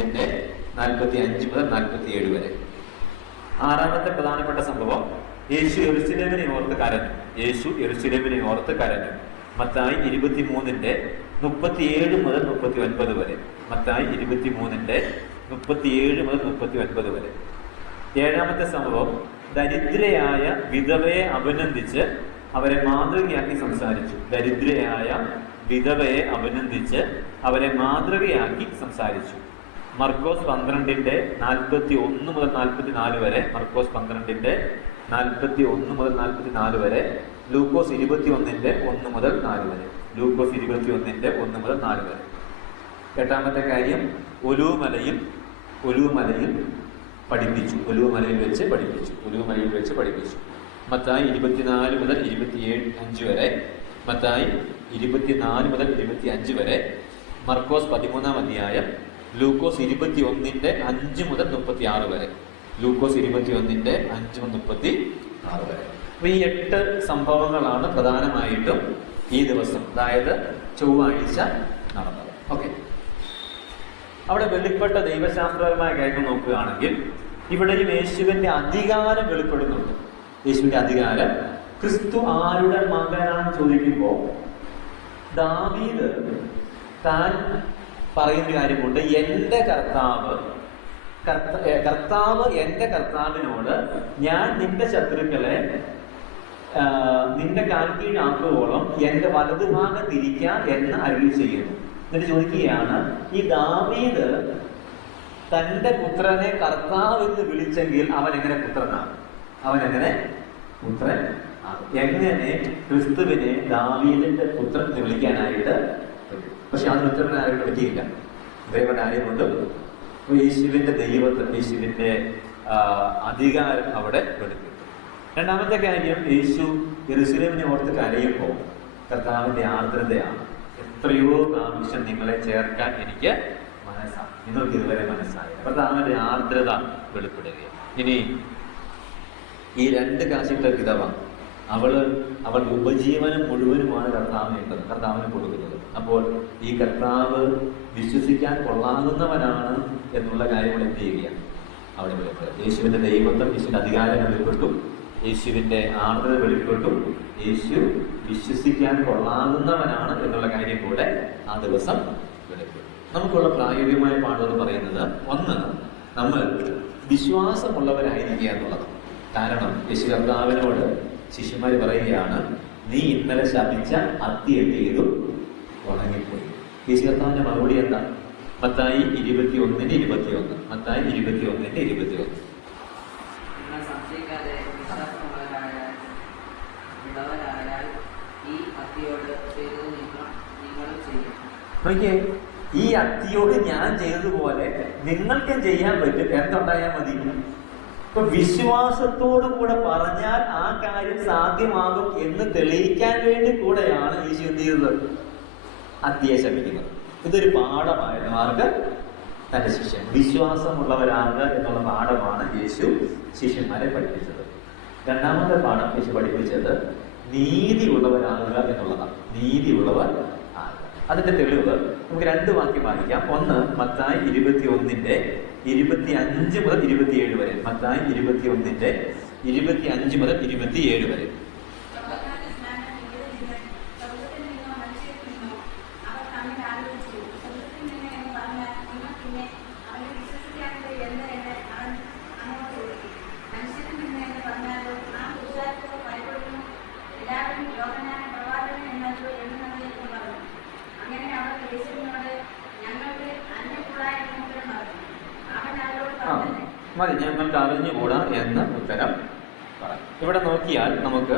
ന്റെ 45 മുതൽ 47 വരെ. ആറാമത്തെ പ്രധാനപ്പെട്ട സംഭവം, യേശു യെരൂശലേമിനെ ഓർത്ത് കരഞ്ഞു. മത്തായി 23:37 മുതൽ 39 വരെ, മത്തായി 23:37 മുതൽ 39 വരെ. ഏഴാമത്തെ സംഭവം, ദരിദ്രയായ വിധവയെ അഭിനന്ദിച്ച് അവരെ മാതൃകയാക്കി സംസാരിച്ചു. മർക്കോസ് 12:41 മുതൽ 44 വരെ, മർക്കോസ് 12:41 മുതൽ 44 വരെ, ലൂക്കോസ് 21:1 മുതൽ 4 വരെ, ലൂക്കോസ് 21:1 മുതൽ 4 വരെ. എട്ടാമത്തെ കാര്യം, ഒലിവുമലയിൽ വെച്ച് പഠിപ്പിച്ചു. മത്തായി 24 മുതൽ 25 വരെ, മത്തായി 24 മുതൽ 25 വരെ, മർക്കോസ് 13-ാം അധ്യായം, ലൂക്കോസ് 21:5 മുതൽ 36 വരെ, ലൂക്കോസ് 21:5 മുതൽ 36 വരെ. അപ്പൊ ഈ 8 സംഭവങ്ങളാണ് പ്രധാനമായിട്ടും ഈ ദിവസം, അതായത് ചൊവ്വാഴ്ച നടന്നത്. ഓക്കെ, അവിടെ വെളിപ്പെട്ട ദൈവശാസ്ത്രപരമായ കാര്യം നോക്കുകയാണെങ്കിൽ ഇവിടെയും യേശുവിന്റെ അധികാരം വെളിപ്പെടുന്നുണ്ട്. യേശുവിന്റെ അധികാരം, ക്രിസ്തു ആരുടെ മകനാണെന്ന് ചോദിക്കുമ്പോൾ ദാവീദ് താൻ പറയുന്ന കാര്യമുണ്ട്, എൻ്റെ കർത്താവ് കർത്താവ് എൻ്റെ കർത്താവിനോട് ഞാൻ നിന്റെ ശത്രുക്കളെ നിന്റെ കാൽക്കീഴാക്കുവോളം എൻ്റെ വലതുഭാഗം തിരിക്കാം എന്ന് അരുളി ചെയ്യുന്നു. എന്നിട്ട് ചോദിക്കുകയാണ്, ഈ ദാവീദ് തന്റെ പുത്രനെ കർത്താവ് എന്ന് വിളിച്ചെങ്കിൽ അവൻ എങ്ങനെ പുത്രനാണ്? അവൻ എങ്ങനെ പുത്രൻ ആകും? എങ്ങനെ ക്രിസ്തുവിനെ ദാവീദിന്റെ പുത്രൻ എന്ന് വിളിക്കാനായിട്ട് പറ്റും? പക്ഷെ അതിന് ഉത്തരനായിട്ട് പറ്റിയില്ല. ദൈവൻ ആരെയും കൊണ്ടും യേശുവിന്റെ ദൈവത്തെ, യേശുവിന്റെ അധികാരം അവിടെ വെളിപ്പെട്ടു. രണ്ടാമത്തെ കാര്യം, യേശു യെരൂശലേമിനെ ഓർത്ത് കരയുമ്പോൾ കർത്താവിന്റെ ആർദ്രതയാണ്. എത്രയോ പ്രാവശ്യം നിങ്ങളെ ചേർക്കാൻ എനിക്ക് മനസ്സാണ്, നിങ്ങൾക്ക് ഇതുവരെ മനസ്സായി. കർത്താവിന്റെ ആർദ്രത വെളിപ്പെടുകയാണ്. ഇനി ഈ 2 കാശിട്ട വിധവ, അവൾ ഉപജീവനം മുഴുവനുമാണ് കർത്താവിന് കൊടുക്കുന്നത്. അപ്പോൾ ഈ കർത്താവ് വിശ്വസിക്കാൻ കൊള്ളാകുന്നവനാണ് എന്നുള്ള കാര്യങ്ങൾ എന്ത് ചെയ്യുകയാണ് അവിടെ വെളിപ്പെടുക. യേശുവിന്റെ ദൈവത്വം, യേശുവിന്റെ അധികാരം വെളിപ്പെട്ടു, യേശുവിന്റെ ആർദ്രത വെളിപ്പെട്ടു, യേശു വിശ്വസിക്കാൻ കൊള്ളാകുന്നവനാണ് എന്നുള്ള കാര്യം കൂടെ ആ ദിവസം വെളിപ്പെട്ടു. നമുക്കുള്ള പ്രായോഗികമായ പാഠം പറയുന്നത്, ഒന്ന്, നമ്മൾ വിശ്വാസമുള്ളവരായിരിക്കുക എന്നുള്ളത്. കാരണം യേശു കർത്താവിനോട് ശിഷ്യന്മാർ പറയുകയാണ്, നീ ഇന്നലെ ശപിച്ച അത്തി എന്ത് ചെയ്തു? ഉണങ്ങിപ്പോയി. യേശു കർത്താവിന്റെ മറുപടി എന്താ? മത്തായി 21:21. മത്തായി 21:21. നോക്കിയേ, ഈ അത്തിയോട് ഞാൻ ചെയ്തതുപോലെ നിങ്ങൾക്കും ചെയ്യാൻ പറ്റും. എന്തുണ്ടായാൽ മതി? ഇപ്പൊ വിശ്വാസത്തോടു കൂടെ പറഞ്ഞാൽ ആ കാര്യം സാധ്യമാകും എന്ന് തെളിയിക്കാൻ വേണ്ടി കൂടെയാണ് യേശു എന്ത് ചെയ്തത്? അത്തിയെ ശപിക്കുന്നത്. ഇതൊരു പാഠമായിരുന്നു ആർക്ക്? തന്റെ ശിഷ്യൻ. വിശ്വാസമുള്ളവരാകുക എന്നുള്ള പാഠമാണ് യേശു ശിഷ്യന്മാരെ പഠിപ്പിച്ചത്. രണ്ടാമത്തെ പാഠം യേശു പഠിപ്പിച്ചത് നീതിയുള്ളവരാകുക എന്നുള്ളതാണ്. നീതിയുള്ളവർ ആകുക. അതിന്റെ തെളിവ് നമുക്ക് 2 വാക്യം വായിക്കാം. ഒന്ന്, മത്തായി 21:25 മുതൽ 27 വരെ. മത്തായി 21:25 മുതൽ 27 വരെ. മതി, ഞങ്ങൾക്ക് അറിഞ്ഞുകൂടാ എന്ന് ഉത്തരം പറയും. ഇവിടെ നോക്കിയാൽ നമുക്ക്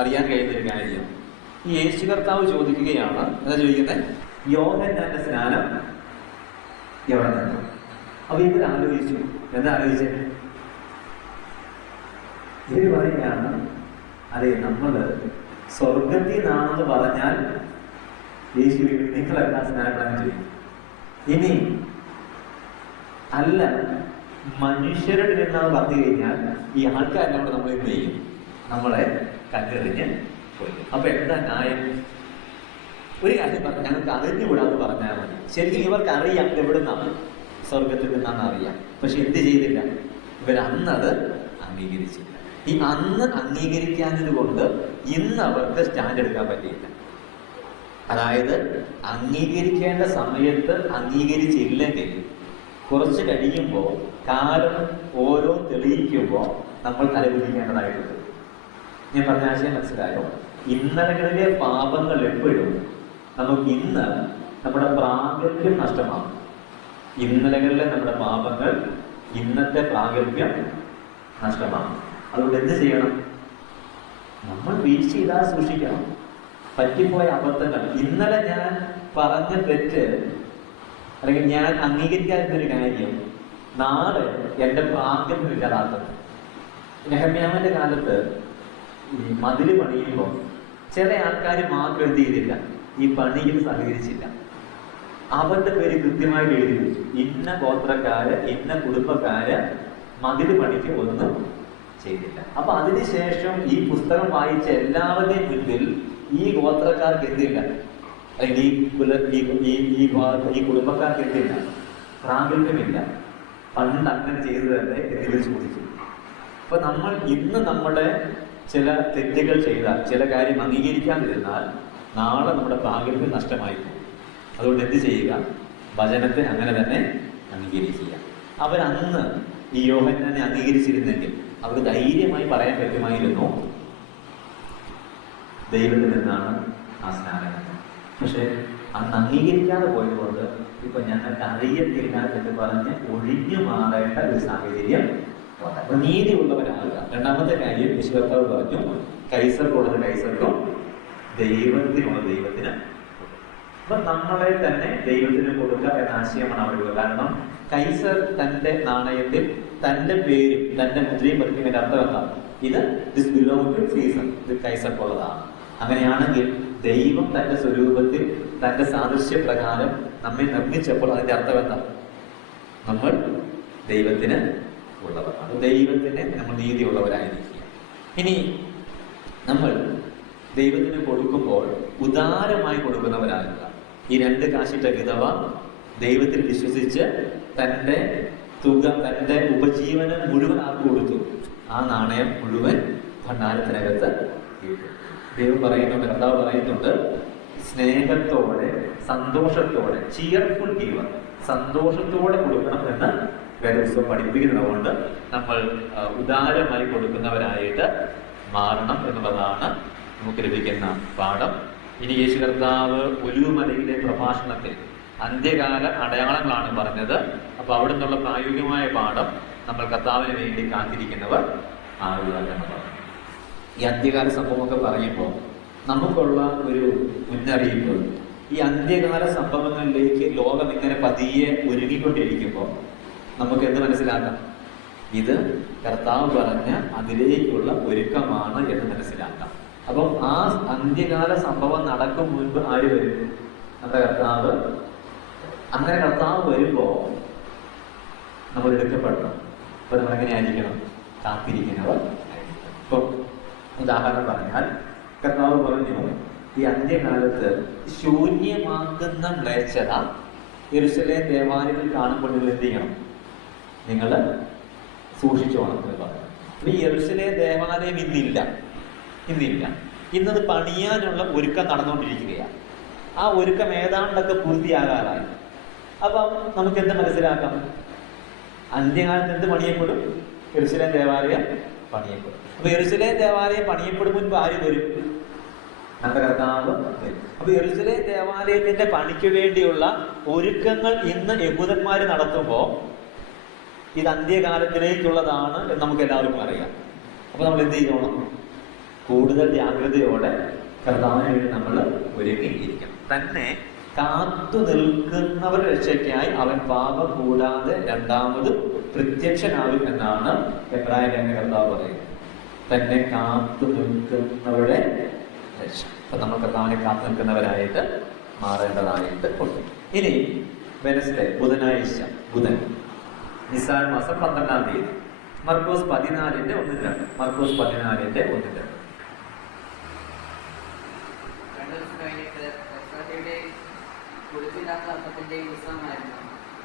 അറിയാൻ കഴിയുന്നൊരു കാര്യം, ഈ യേശു കർത്താവ് ചോദിക്കുകയാണ്, എന്താ ചോദിക്കുന്നത്? യോഹന്നാന്റെ സ്നാനം എവിടെ നിന്നു? അപ്പൊ ഇവർ ആലോചിച്ചു. എന്താ ആലോചിച്ചേ? ഇവര് പറയുകയാണ്, അതെ, നമ്മള് സ്വർഗത്തിൽ നിന്നാണെന്ന് പറഞ്ഞാൽ യേശു നിങ്ങളെല്ലാ സ്നാനപ്പെടാൻ ചെയ്യും. ഇനി അല്ല, മനുഷ്യരുടെ നിന്നാണ് പറഞ്ഞു കഴിഞ്ഞാൽ ഈ ആൾക്കാരിനോട് നമ്മൾ എന്ത് ചെയ്യും? നമ്മളെ കല്ലെറിഞ്ഞ് പോയി. അപ്പൊ എന്താ ന്യായം? ഒരു കാര്യം പറഞ്ഞു, ഞങ്ങൾക്ക് അറിഞ്ഞുകൂടാന്ന് പറഞ്ഞാൽ മതി. ശരിക്കും ഇവർക്ക് അറിയാം എവിടുന്നാണ്, സ്വർഗത്തിൽ നിന്നാണ് അറിയാം. പക്ഷെ എന്ത് ചെയ്തില്ല? ഇവരന്നത് അംഗീകരിച്ചില്ല. ഈ അന്ന് അംഗീകരിക്കാഞ്ഞത് കൊണ്ട് ഇന്ന് അവർക്ക് സ്റ്റാൻഡ് എടുക്കാൻ പറ്റിയില്ല. അതായത് അംഗീകരിക്കേണ്ട സമയത്ത് അംഗീകരിച്ചില്ലെങ്കിൽ കുറച്ച് കഴിയുമ്പോൾ, കാലം ഓരോ തെളിയിക്കുമ്പോൾ നമ്മൾ തലകുലിക്കേണ്ടതായിട്ടുണ്ട്. ഞാൻ പറഞ്ഞ ആശയം മനസ്സിലായോ? ഇന്നലകളിലെ പാപങ്ങൾ എപ്പോഴും നമുക്ക് ഇന്ന് നമ്മുടെ പ്രാഗൽഭ്യം നഷ്ടമാകും. ഇന്നലകളിലെ നമ്മുടെ പാപങ്ങൾ ഇന്നത്തെ പ്രാഗൽഭ്യം നഷ്ടമാകും. അതുകൊണ്ട് എന്ത് ചെയ്യണം? നമ്മൾ വീഴ്ച ചെയ്താൽ സൂക്ഷിക്കണം. പറ്റിപ്പോയ അബദ്ധങ്ങൾ, ഇന്നലെ ഞാൻ പറഞ്ഞ തെറ്റ് അല്ലെങ്കിൽ ഞാൻ അംഗീകരിക്കാതിരുന്നൊരു കാര്യം നാളെ എൻ്റെ പ്രാഗൽഭ്യം ഇല്ലാതാക്കുന്നത്. നെഹമ്യാവിന്റെ കാലത്ത് ഈ മതില് പണിയുമ്പോൾ ചില ആൾക്കാർ മാത്രം എന്ത് ചെയ്തില്ല? ഈ പണിയിൽ സഹകരിച്ചില്ല. അവരുടെ പേര് കൃത്യമായിട്ട് എഴുതി വെച്ചു. ഇന്ന ഗോത്രക്കാര്, ഇന്ന കുടുംബക്കാര് മതില് പണിക്ക് ഒന്നും ചെയ്തില്ല. അപ്പൊ അതിനുശേഷം ഈ പുസ്തകം വായിച്ച എല്ലാവരുടെയും മുൻപിൽ ഈ ഗോത്രക്കാർക്ക് എന്തില്ല, അല്ലെങ്കിൽ ഈ കുടുംബക്കാർക്ക് എന്തില്ല? പ്രാഗൽഭ്യമില്ല. പണ്ട് അങ്ങനെ ചെയ്തതല്ലേ എന്നിവർ ചോദിച്ചു. അപ്പൊ നമ്മൾ ഇന്ന് നമ്മുടെ ചില തെറ്റുകൾ ചെയ്താൽ, ചില കാര്യം അംഗീകരിക്കാതിരുന്നാൽ നാളെ നമ്മുടെ പ്രാഗൽഭ്യം നഷ്ടമായി പോകും. അതുകൊണ്ട് എന്ത് ചെയ്യുക? വചനത്തെ അങ്ങനെ തന്നെ അംഗീകരിക്കുക. അവരന്ന് ഈ യോഹന്നാനെ അംഗീകരിച്ചിരുന്നെങ്കിൽ അവർക്ക് ധൈര്യമായി പറയാൻ പറ്റുമായിരുന്നു, ദൈവത്തിൽ നിന്നാണ് ആ സ്നാനം. പക്ഷെ അന്ന് അംഗീകരിക്കാതെ പോയതുകൊണ്ട് ഇപ്പൊ ഞങ്ങൾക്ക് അറിയത്തില്ല എന്ന് പറഞ്ഞ് ഒഴിഞ്ഞു മാറേണ്ട ഒരു സാഹചര്യം. അപ്പൊ നീതിയുള്ളവരാകുക. രണ്ടാമത്തെ കാര്യം യേശു കർത്താവ് പറഞ്ഞു, കൈസർക്കുള്ളത് കൈസർക്കും ദൈവത്തിനുള്ളത് ദൈവത്തിന്. അപ്പൊ നമ്മളെ തന്നെ ദൈവത്തിന് കൊടുക്കുക എന്ന ആശയമാണ് അവർ. കാരണം കൈസർ തന്റെ നാണയത്തിൽ തന്റെ പേരും തന്റെ മുദ്രയും പതിക്കുന്നതിന്റെ അർത്ഥം എന്താണ്? ഇത് ദിസ് ബിലോങ് ടു സീസൺ, ഇത് കൈസർക്കുള്ളതാണ്. അങ്ങനെയാണെങ്കിൽ ദൈവം തന്റെ സ്വരൂപത്തിൽ തന്റെ സാദൃശ്യപ്രകാരം നമ്മെ നിർമ്മിച്ചപ്പോൾ അതിന്റെ അർത്ഥം എന്താണ്? നമ്മൾ ദൈവത്തിന് ഉള്ളവരാണ്. ദൈവത്തിന് നമ്മൾ നീതിയുള്ളവരായിരിക്കുക. ഇനി നമ്മൾ ദൈവത്തിന് കൊടുക്കുമ്പോൾ ഉദാരമായി കൊടുക്കുന്നവരാകുക. ഈ 2 കാശിട്ട വിധവ ദൈവത്തിൽ വിശ്വസിച്ച് തൻ്റെ തുക, തൻ്റെ ഉപജീവനം മുഴുവൻ ആർക്ക് കൊടുത്തു? ആ നാണയം മുഴുവൻ ഭണ്ഡാരത്തിനകത്ത് ഇട്ടു. ദൈവം പറയുന്നുണ്ട്, കർത്താവ് പറയുന്നുണ്ട്, സ്നേഹത്തോടെ സന്തോഷത്തോടെ, ചിയർഫുൾ ഗീവർ, സന്തോഷത്തോടെ കൊടുക്കണം എന്ന് വേദപുസ്തകം പഠിപ്പിക്കുന്നതുകൊണ്ട് നമ്മൾ ഉദാരമായി കൊടുക്കുന്നവരായിട്ട് മാറണം എന്നുള്ളതാണ് നമുക്ക് ലഭിക്കുന്ന പാഠം. ഇനി യേശു കർത്താവ് ഒലിവുമലയിലെ പ്രഭാഷണത്തിൽ അന്ത്യകാല അടയാളങ്ങളാണ് പറഞ്ഞത്. അപ്പൊ അവിടെ നിന്നുള്ള പ്രായോഗികമായ പാഠം നമ്മൾ കർത്താവിന് വേണ്ടി കാത്തിരിക്കുന്നവർ ആകുക എന്നുള്ളതാണ്. ഈ അന്ത്യകാല സംഭവമൊക്കെ പറയുമ്പോൾ നമുക്കുള്ള ഒരു മുന്നറിയിപ്പ്, ഈ അന്ത്യകാല സംഭവങ്ങളിലേക്ക് ലോകം ഇങ്ങനെ പതിയെ ഒരുങ്ങിക്കൊണ്ടിരിക്കുമ്പോൾ നമുക്ക് എന്ത് മനസ്സിലാക്കാം? ഇത് കർത്താവ് പറഞ്ഞ അതിലേക്കുള്ള ഒരുക്കമാണ് എന്ന് മനസ്സിലാക്കാം. അപ്പം ആ അന്ത്യകാല സംഭവം നടക്കും മുൻപ് ആര് വരും? നമ്മുടെ കർത്താവ്. അങ്ങനെ കർത്താവ് വരുമ്പോ നമ്മൾ എടുക്കപ്പെടണം. അപ്പൊ നമ്മൾ എങ്ങനെ ആയിരിക്കണം? കാത്തിരിക്കുന്നവർ. ഇപ്പം ഉദാഹരണം പറഞ്ഞാൽ കർത്താവ് പറഞ്ഞു, ഈ അന്ത്യകാലത്ത് ശൂന്യമാക്കുന്ന മ്ലേച്ഛത യെരൂശലേം ദേവാലയത്തിൽ കാണുമ്പോൾ നിങ്ങൾ എന്ത് ചെയ്യണം? നിങ്ങൾ സൂക്ഷിച്ചോണം എന്ന് പറഞ്ഞു. ഈ യെരൂശലേം ദേവാലയം ഇന്നില്ല. ഇന്നത് പണിയാനുള്ള ഒരുക്കം നടന്നുകൊണ്ടിരിക്കുകയാണ്. ആ ഒരുക്കം ഏതാണ്ടൊക്കെ പൂർത്തിയാകാറായി. അപ്പം നമുക്ക് എന്ത് മനസ്സിലാക്കാം? അന്ത്യകാലത്ത് എന്ത് പണിയപ്പെടും? യെരൂശലേം ദേവാലയം പണിയപ്പെടും. അപ്പൊ യെരൂശലേം ദേവാലയം പണിയപ്പെടും മുൻപ് ആര് വരും? നമ്മുടെ കർത്താവ് വരും. അപ്പൊ യെരൂശലേം ദേവാലയത്തിന്റെ പണിക്ക് വേണ്ടിയുള്ള ഒരുക്കങ്ങൾ ഇന്ന് യഹൂദന്മാര് നടത്തുമ്പോൾ ഇത് അന്ത്യകാലത്തിലേക്കുള്ളതാണ് എന്ന് നമുക്ക് എല്ലാവർക്കും അറിയാം. അപ്പൊ നമ്മൾ എന്ത് ചെയ്യണം? കൂടുതൽ ജാഗ്രതയോടെ കർത്താവിന് വേണ്ടി നമ്മൾ ഒരുങ്ങിയിരിക്കണം. തന്നെ കാത്തു നിൽക്കുന്നവരുടെ രക്ഷയ്ക്കായി അവൻ പാപം കൂടാതെ രണ്ടാമത് പ്രത്യക്ഷനാകും എന്നാണ് എബ്രായരുടെ കർത്താവ് പറയുന്നത്. തന്നെ കാത്തു നിൽക്കുന്നവരുടെ രക്ഷ. അപ്പൊ നമ്മൾ കർത്താവിനെ കാത്തു നിൽക്കുന്നവരായിട്ട് മാറേണ്ടതായിട്ട് ഉണ്ട്. ഇനി വെനസ്ഡേ, ബുധൻ, നിസാൻ മാസം 12-ാം തീയതി, മർക്കോസ് 14:1-2. മർക്കോസ് 14:1-2.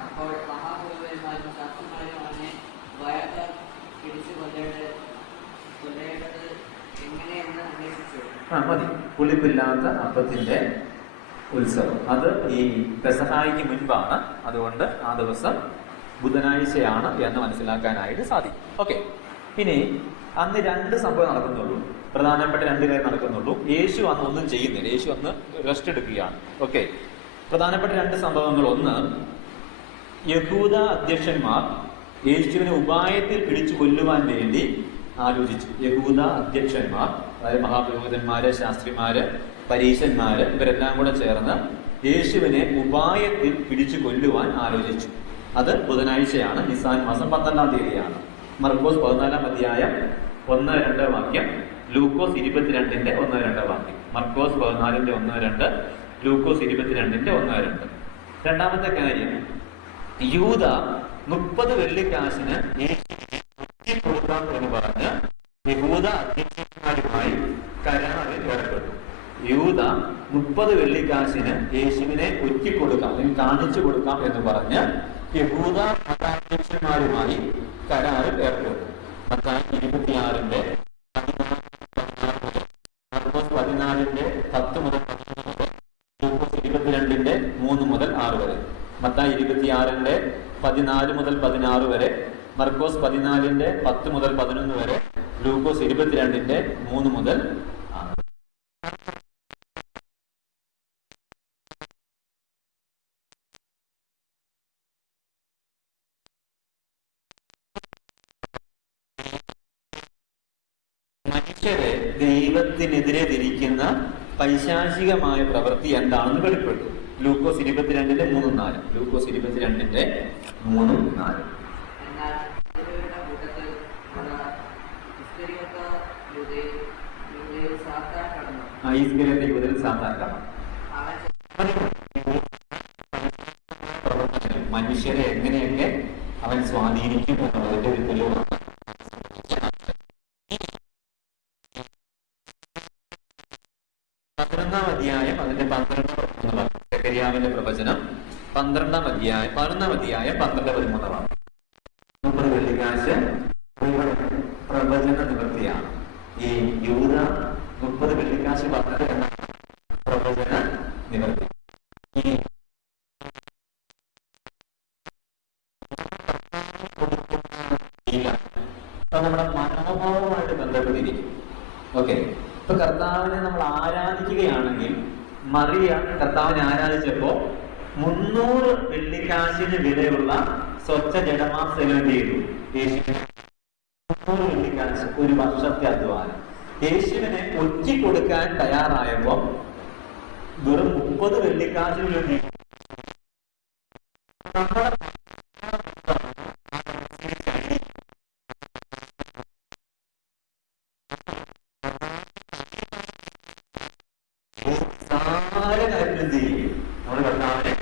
അപ്പോൾ മഹാപുരോഹിതന്മാരും ശാസ്ത്രിമാരും അവനെ വയർ പിടിച്ചു കൊല്ലേണ്ടത് എങ്ങനെയെന്ന് അന്വേഷിച്ചു. മതി. പുളിപ്പില്ലാത്ത അപ്പത്തിന്റെ ഉത്സവം അത് ഈ പെസഹായിക്ക് മുൻപാണ്. അതുകൊണ്ട് ആ ദിവസം ബുധനാഴ്ചയാണ് എന്ന് മനസ്സിലാക്കാനായിട്ട് സാധിക്കും. ഓക്കെ. ഇനി അന്ന് 2 സംഭവം നടക്കുന്നുള്ളൂ. പ്രധാനപ്പെട്ട 2 കാര്യം നടക്കുന്നുള്ളൂ. യേശു അന്ന് ഒന്നും ചെയ്യുന്നില്ല. യേശു അന്ന് റെസ്റ്റ് എടുക്കുകയാണ്. ഓക്കെ. പ്രധാനപ്പെട്ട 2 സംഭവങ്ങൾ. ഒന്ന്, യഹൂദ അധ്യക്ഷന്മാർ യേശുവിനെ ഉപായത്തിൽ പിടിച്ചു കൊല്ലുവാൻ വേണ്ടി ആലോചിച്ചു. യഹൂദ അധ്യക്ഷന്മാർ, അതായത് മഹാപുരോഹിതന്മാര്, ശാസ്ത്രിമാര്, പരീശന്മാര്, ഇവരെല്ലാം കൂടെ ചേർന്ന് യേശുവിനെ ഉപായത്തിൽ പിടിച്ചു കൊല്ലുവാൻ ആലോചിച്ചു. അത് ബുധനാഴ്ചയാണ്. നിസാൻ മാസം 12-ാം തീയതിയാണ്. മർക്കോസ് 14-ാം അധ്യായം 1-2 വാക്യം, ലൂക്കോസ് 22-1-2 വാക്യം. മർക്കോസ് 14-1-2, ലൂക്കോസ് 22-1-2. രണ്ടാമത്തെ കാര്യം, യൂദ 30 വെള്ളിക്കാശിന് കൊടുക്കാം എന്ന് പറഞ്ഞ് യഹൂദ അധ്യക്ഷന്മാരുമായി കരാറിൽ ഏർപ്പെട്ടു. യൂദ 30 വെള്ളിക്കാശിന് യേശുവിനെ ഒറ്റിക്കൊടുക്കാം അല്ലെങ്കിൽ കാണിച്ചു കൊടുക്കാം എന്ന് പറഞ്ഞ് യഹൂദ മതാധ്യക്ഷന്മാരുമായി കരാറിൽ ഏർപ്പെട്ടു. മത്തായി 26-ന്റെ 10 മുതൽ 11 വരെ, ലൂക്കോസ് 22-ന്റെ 3 മുതൽ 6 വരെ, മത്തായി 26-ന്റെ 14 മുതൽ 16 വരെ, മർക്കോസ് 14-ന്റെ 10 മുതൽ 11 വരെ, ലൂക്കോസ് 22-ന്റെ 3 മുതൽ 6. മനുഷ്യരെ ദൈവത്തിനെതിരെ തിരിക്കുന്ന പൈശാചികമായ പ്രവൃത്തി എന്താണെന്ന് വെളിപ്പെട്ടു. ലൂക്കോസ് 22-ന്റെ 3-4. ലൂക്കോസ് 22-ന്റെ 3-4. എന്നാൽ ഇവരുടെ കൂട്ടത്തിൽ യൂദയിൽ സാത്താൻ കടന്നു. ഈസ്കര്യോത്തെ യൂദയിൽ സാത്താൻ കടന്നു. മനുഷ്യരെ എങ്ങനെയൊക്കെ അവൻ സ്വാധീനിക്കും എന്നുള്ളതിന്റെ ഒരു തെളിവാണ്. 11-ാം അധ്യായം അതിന്റെ 12 സെക്കറിയാവിന്റെ പ്രവചനം. 12-ാം അധ്യായം 11-ാം അധ്യായം 12-13 30 വെള്ളിക്കാശ് പ്രവചന നിവൃത്തിയാണ്. ഈ യൂദ 30 വെള്ളിക്കാശ് പറഞ്ഞത് എന്ന പ്രവചന നിവൃത്തി. ഈ നമ്മുടെ മനോഭാവമായിട്ട് ബന്ധപ്പെട്ടിരിക്കും. ഓക്കെ, ഇപ്പൊ കർത്താവിനെ നമ്മൾ ആരാധിക്കുകയാണെങ്കിൽ, മറിയ കർത്താവിനെ ആരാധിച്ചപ്പോ 300 വെള്ളിക്കാശിന് വിലയുള്ള സ്വച്ഛ ജഡമാംസം എന്ത് ചെയ്തു? യേശുവിനെ 300 വെള്ളിക്കാശ്, ഒരു വർഷത്തെ അധ്വാനം യേശുവിനെ ഒറ്റിക്കൊടുക്കാൻ തയ്യാറായപ്പോ വെറും 30 വെള്ളിക്കാശിന് വേണ്ടി കാര്യത്തിലും ചെയ്യും നമ്മൾ കർത്താവിനെ.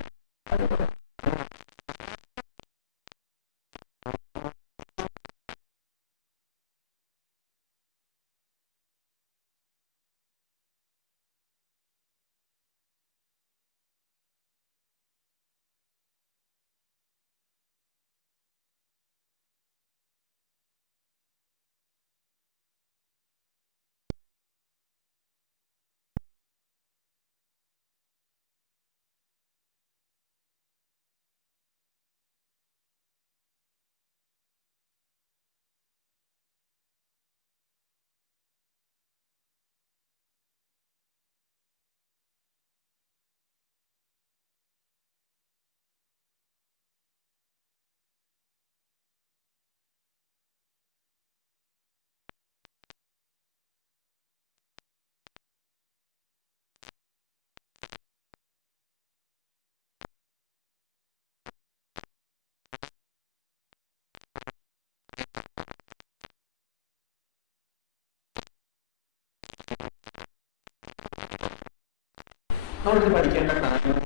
നമ്മളിത് പഠിക്കേണ്ട കാര്യം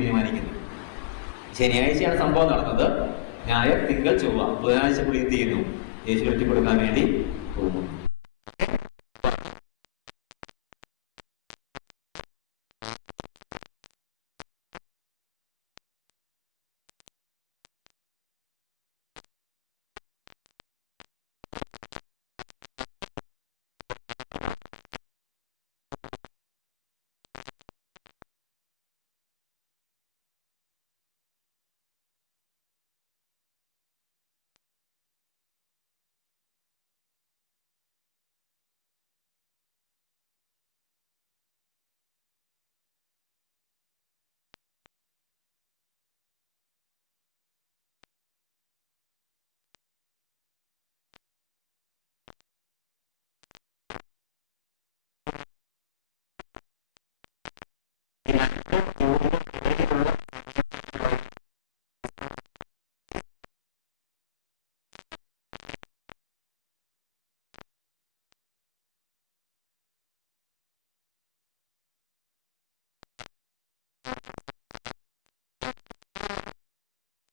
തീരുമാനിക്കുന്നത്. ശനിയാഴ്ചയാണ് സംഭവം നടന്നത്. ഞായർ, തിങ്കൾ, ചൊവ്വ, ബുധനാഴ്ച പുള്ളി എന്ത് ചെയ്യുന്നു? യേശു ഒറ്റി കൊടുക്കാൻ വേണ്ടി പോകുന്നു.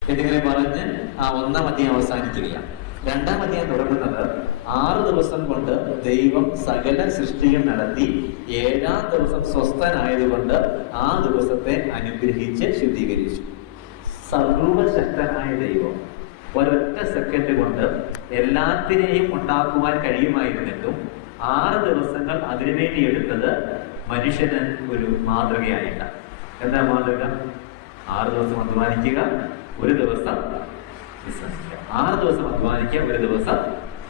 എന്നിങ്ങനെ പറഞ്ഞ് ആ 1-ാം അധ്യായം അവസാനിക്കുകയാണ്. 2-ാം അധ്യായം തുടങ്ങുന്നത് 6 ദിവസം കൊണ്ട് ദൈവം സകല സൃഷ്ടികൾ നടത്തി 7-ാം ദിവസം സ്വസ്ഥനായതുകൊണ്ട് ആ ദിവസത്തെ അനുഗ്രഹിച്ച് ശുദ്ധീകരിച്ചു. സർവശക്തനായ ദൈവം ഒരൊറ്റ സെക്കൻഡ് കൊണ്ട് എല്ലാത്തിനെയും ഉണ്ടാക്കുവാൻ കഴിയുമായിരുന്നിട്ടും 6 ദിവസങ്ങൾ അതിനുവേണ്ടി എടുത്തത് മനുഷ്യന് ഒരു മാതൃകയായിട്ടാണ്. എന്താ മാതൃക? 6 ദിവസം അധ്വാനിക്കുക, 1 ദിവസം വിശ്രമിക്കുക. 6 ദിവസം അധ്വാനിക്കുക, 1 ദിവസം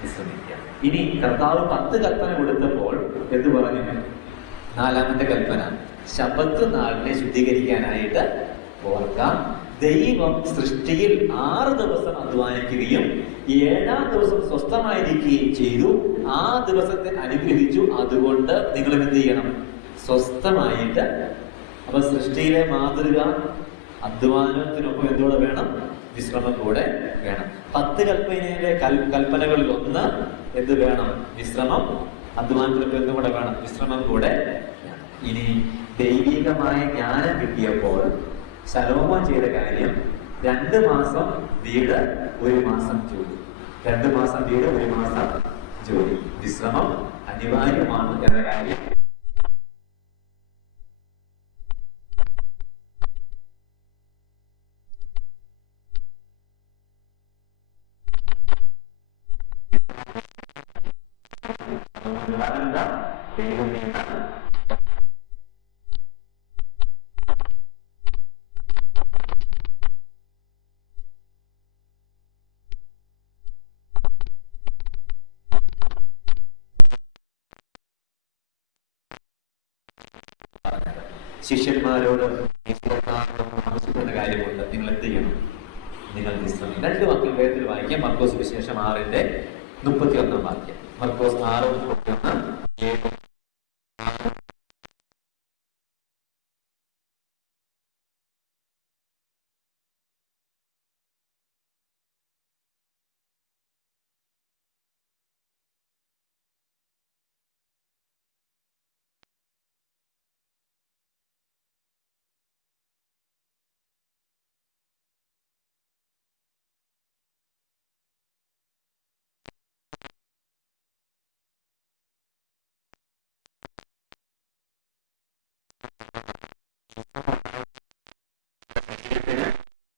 വിശ്രമിക്കുക. ഇനി കർത്താവ് 10 കൽപ്പന കൊടുത്തപ്പോൾ എന്ത് പറഞ്ഞു? 4-ാമത്തെ കൽപ്പന ശബ്ബത്ത് നാളിനെ ശുദ്ധീകരിക്കാനായിട്ട് ഓർക്കാം. ദൈവം സൃഷ്ടിയിൽ 6 ദിവസം അധ്വാനിക്കുകയും 7-ാം ദിവസം സ്വസ്ഥമായിരിക്കുകയും ചെയ്തു. ആ ദിവസത്തെ അനുഗ്രഹിച്ചു. അതുകൊണ്ട് നിങ്ങൾ എന്ത് ചെയ്യണം? സ്വസ്ഥമായിട്ട്. അപ്പൊ സൃഷ്ടിയിലെ മാതൃക അധ്വാനത്തിനൊപ്പം എന്തുകൂടെ വേണം? വിശ്രമം കൂടെ വേണം. 10 കൽപ്പനയിലെ കൽപ്പനകളിൽ ഒന്ന് എന്ത് വേണം? വിശ്രമം. അധ്വാനത്തിനൊപ്പം എന്തും കൂടെ വേണം? വിശ്രമം കൂടെ വേണം. ഇനി ദൈവികമായ ജ്ഞാനം കിട്ടിയപ്പോൾ ശലോമോൻ ചെയ്ത കാര്യം 2 മാസം വീട് 1 മാസം ജോലി. 2 മാസം വീട് 1 മാസം ജോലി. വിശ്രമം അനിവാര്യമാണ് എന്ന കാര്യം ശിഷ്യന്മാരോട് ആവശ്യപ്പെടുന്ന കാര്യമുണ്ട്. നിങ്ങൾ എന്ത് ചെയ്യണം? നിങ്ങൾ വിശ്രമിക്കണം. 2 വാക്യം വേഗത്തിൽ വായിക്കാം. മർക്കോസ് സുവിശേഷം 6-ന്റെ 31-ാം വാക്യം. മർക്കോസ് 6:31.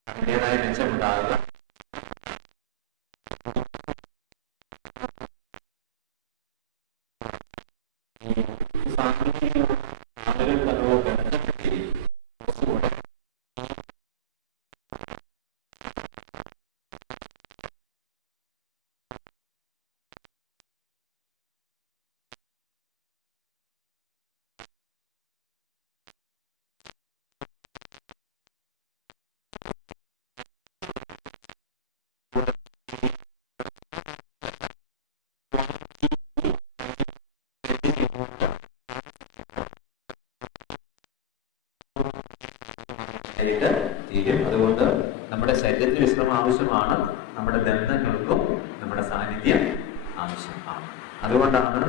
അതിൻ്റെതായ മെച്ചമുണ്ടാകുക. സാങ്കേതിക ആളുകൾ തമ്മിലുള്ള ബന്ധപ്പെട്ടിരിക്കും. തീരും. അതുകൊണ്ട് നമ്മുടെ ശരീരത്തിന് വിശ്രമം ആവശ്യമാണ്. നമ്മുടെ ബന്ധങ്ങൾക്കും നമ്മുടെ സാന്നിധ്യം ആവശ്യമാണ്. അതുകൊണ്ടാണ്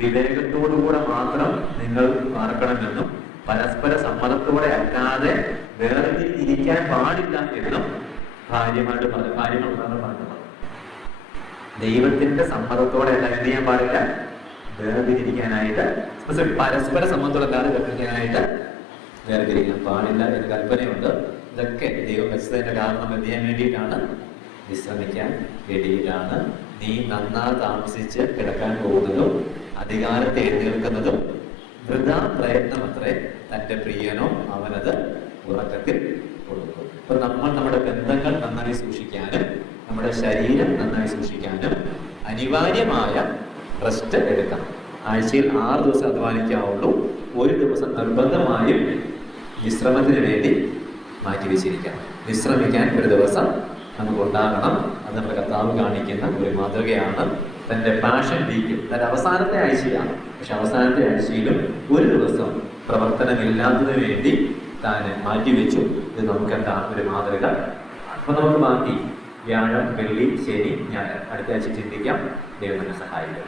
വിവേകത്തോടുകൂടെ മാത്രം നിങ്ങൾ പാർക്കണമെന്നും പരസ്പര സമ്മതത്തോടെ അല്ലാതെ വേർതിരിക്കാൻ പാടില്ല എന്നും കാര്യങ്ങൾ പറഞ്ഞത്. ദൈവത്തിന്റെ സമ്മതത്തോടെ അല്ല എന്ത് ചെയ്യാൻ പാടില്ല? വേർതിരിക്കാനായിട്ട്, പരസ്പര സമ്മതത്തോടല്ലാതെ വേർതിരിക്കാൻ പാടില്ല എന്ന് കൽപ്പനയുണ്ട്. ഇതൊക്കെ ദൈവം വെച്ചതിന്റെ കാരണം എന്ത് ചെയ്യാൻ വേണ്ടിയിട്ടാണ്? വിശ്രമിക്കാൻ വേണ്ടിയിട്ടാണ്. നീ നന്നാ താമസിച്ച് കിടക്കാൻ പോകുന്നതും അധികാരത്തെ എഴുന്നേൽക്കുന്നതും വൃഥാ പ്രയത്നമത്രേ, തന്റെ പ്രിയനോ അവനത് ഉറക്കത്തിൽ കൊടുക്കും. അപ്പൊ നമ്മൾ നമ്മുടെ ബന്ധങ്ങൾ നന്നായി സൂക്ഷിക്കാനും നമ്മുടെ ശരീരം നന്നായി സൂക്ഷിക്കാനും അനിവാര്യമായ റെസ്റ്റ് എടുക്കണം. ആഴ്ചയിൽ 6 ദിവസം അധ്വാനിക്കാവുള്ളൂ. 1 ദിവസം നിർബന്ധമായും വിശ്രമത്തിന് വേണ്ടി മാറ്റിവെച്ചിരിക്കണം. വിശ്രമിക്കാൻ 1 ദിവസം നമുക്കുണ്ടാകണം. അത് നമ്മുടെ കർത്താവ് കാണിക്കുന്ന ഒരു മാതൃകയാണ്. തൻ്റെ പാഷൻ വീക്കിൽ, തൻ്റെ അവസാനത്തെ ആഴ്ചയാണ്, പക്ഷെ അവസാനത്തെ ആഴ്ചയിലും 1 ദിവസം പ്രവർത്തനമില്ലാത്തതിന് വേണ്ടി താൻ മാറ്റിവെച്ചു. ഇത് നമുക്ക് എന്താണ്? ഒരു മാതൃക. അപ്പൊ നമുക്ക് ബാക്കി വ്യാഴം, വെള്ളി, ശനി, ഞായർ അടുത്ത ആഴ്ച ചിന്തിക്കാം. ദൈവം നമ്മെ സഹായിക്കുക.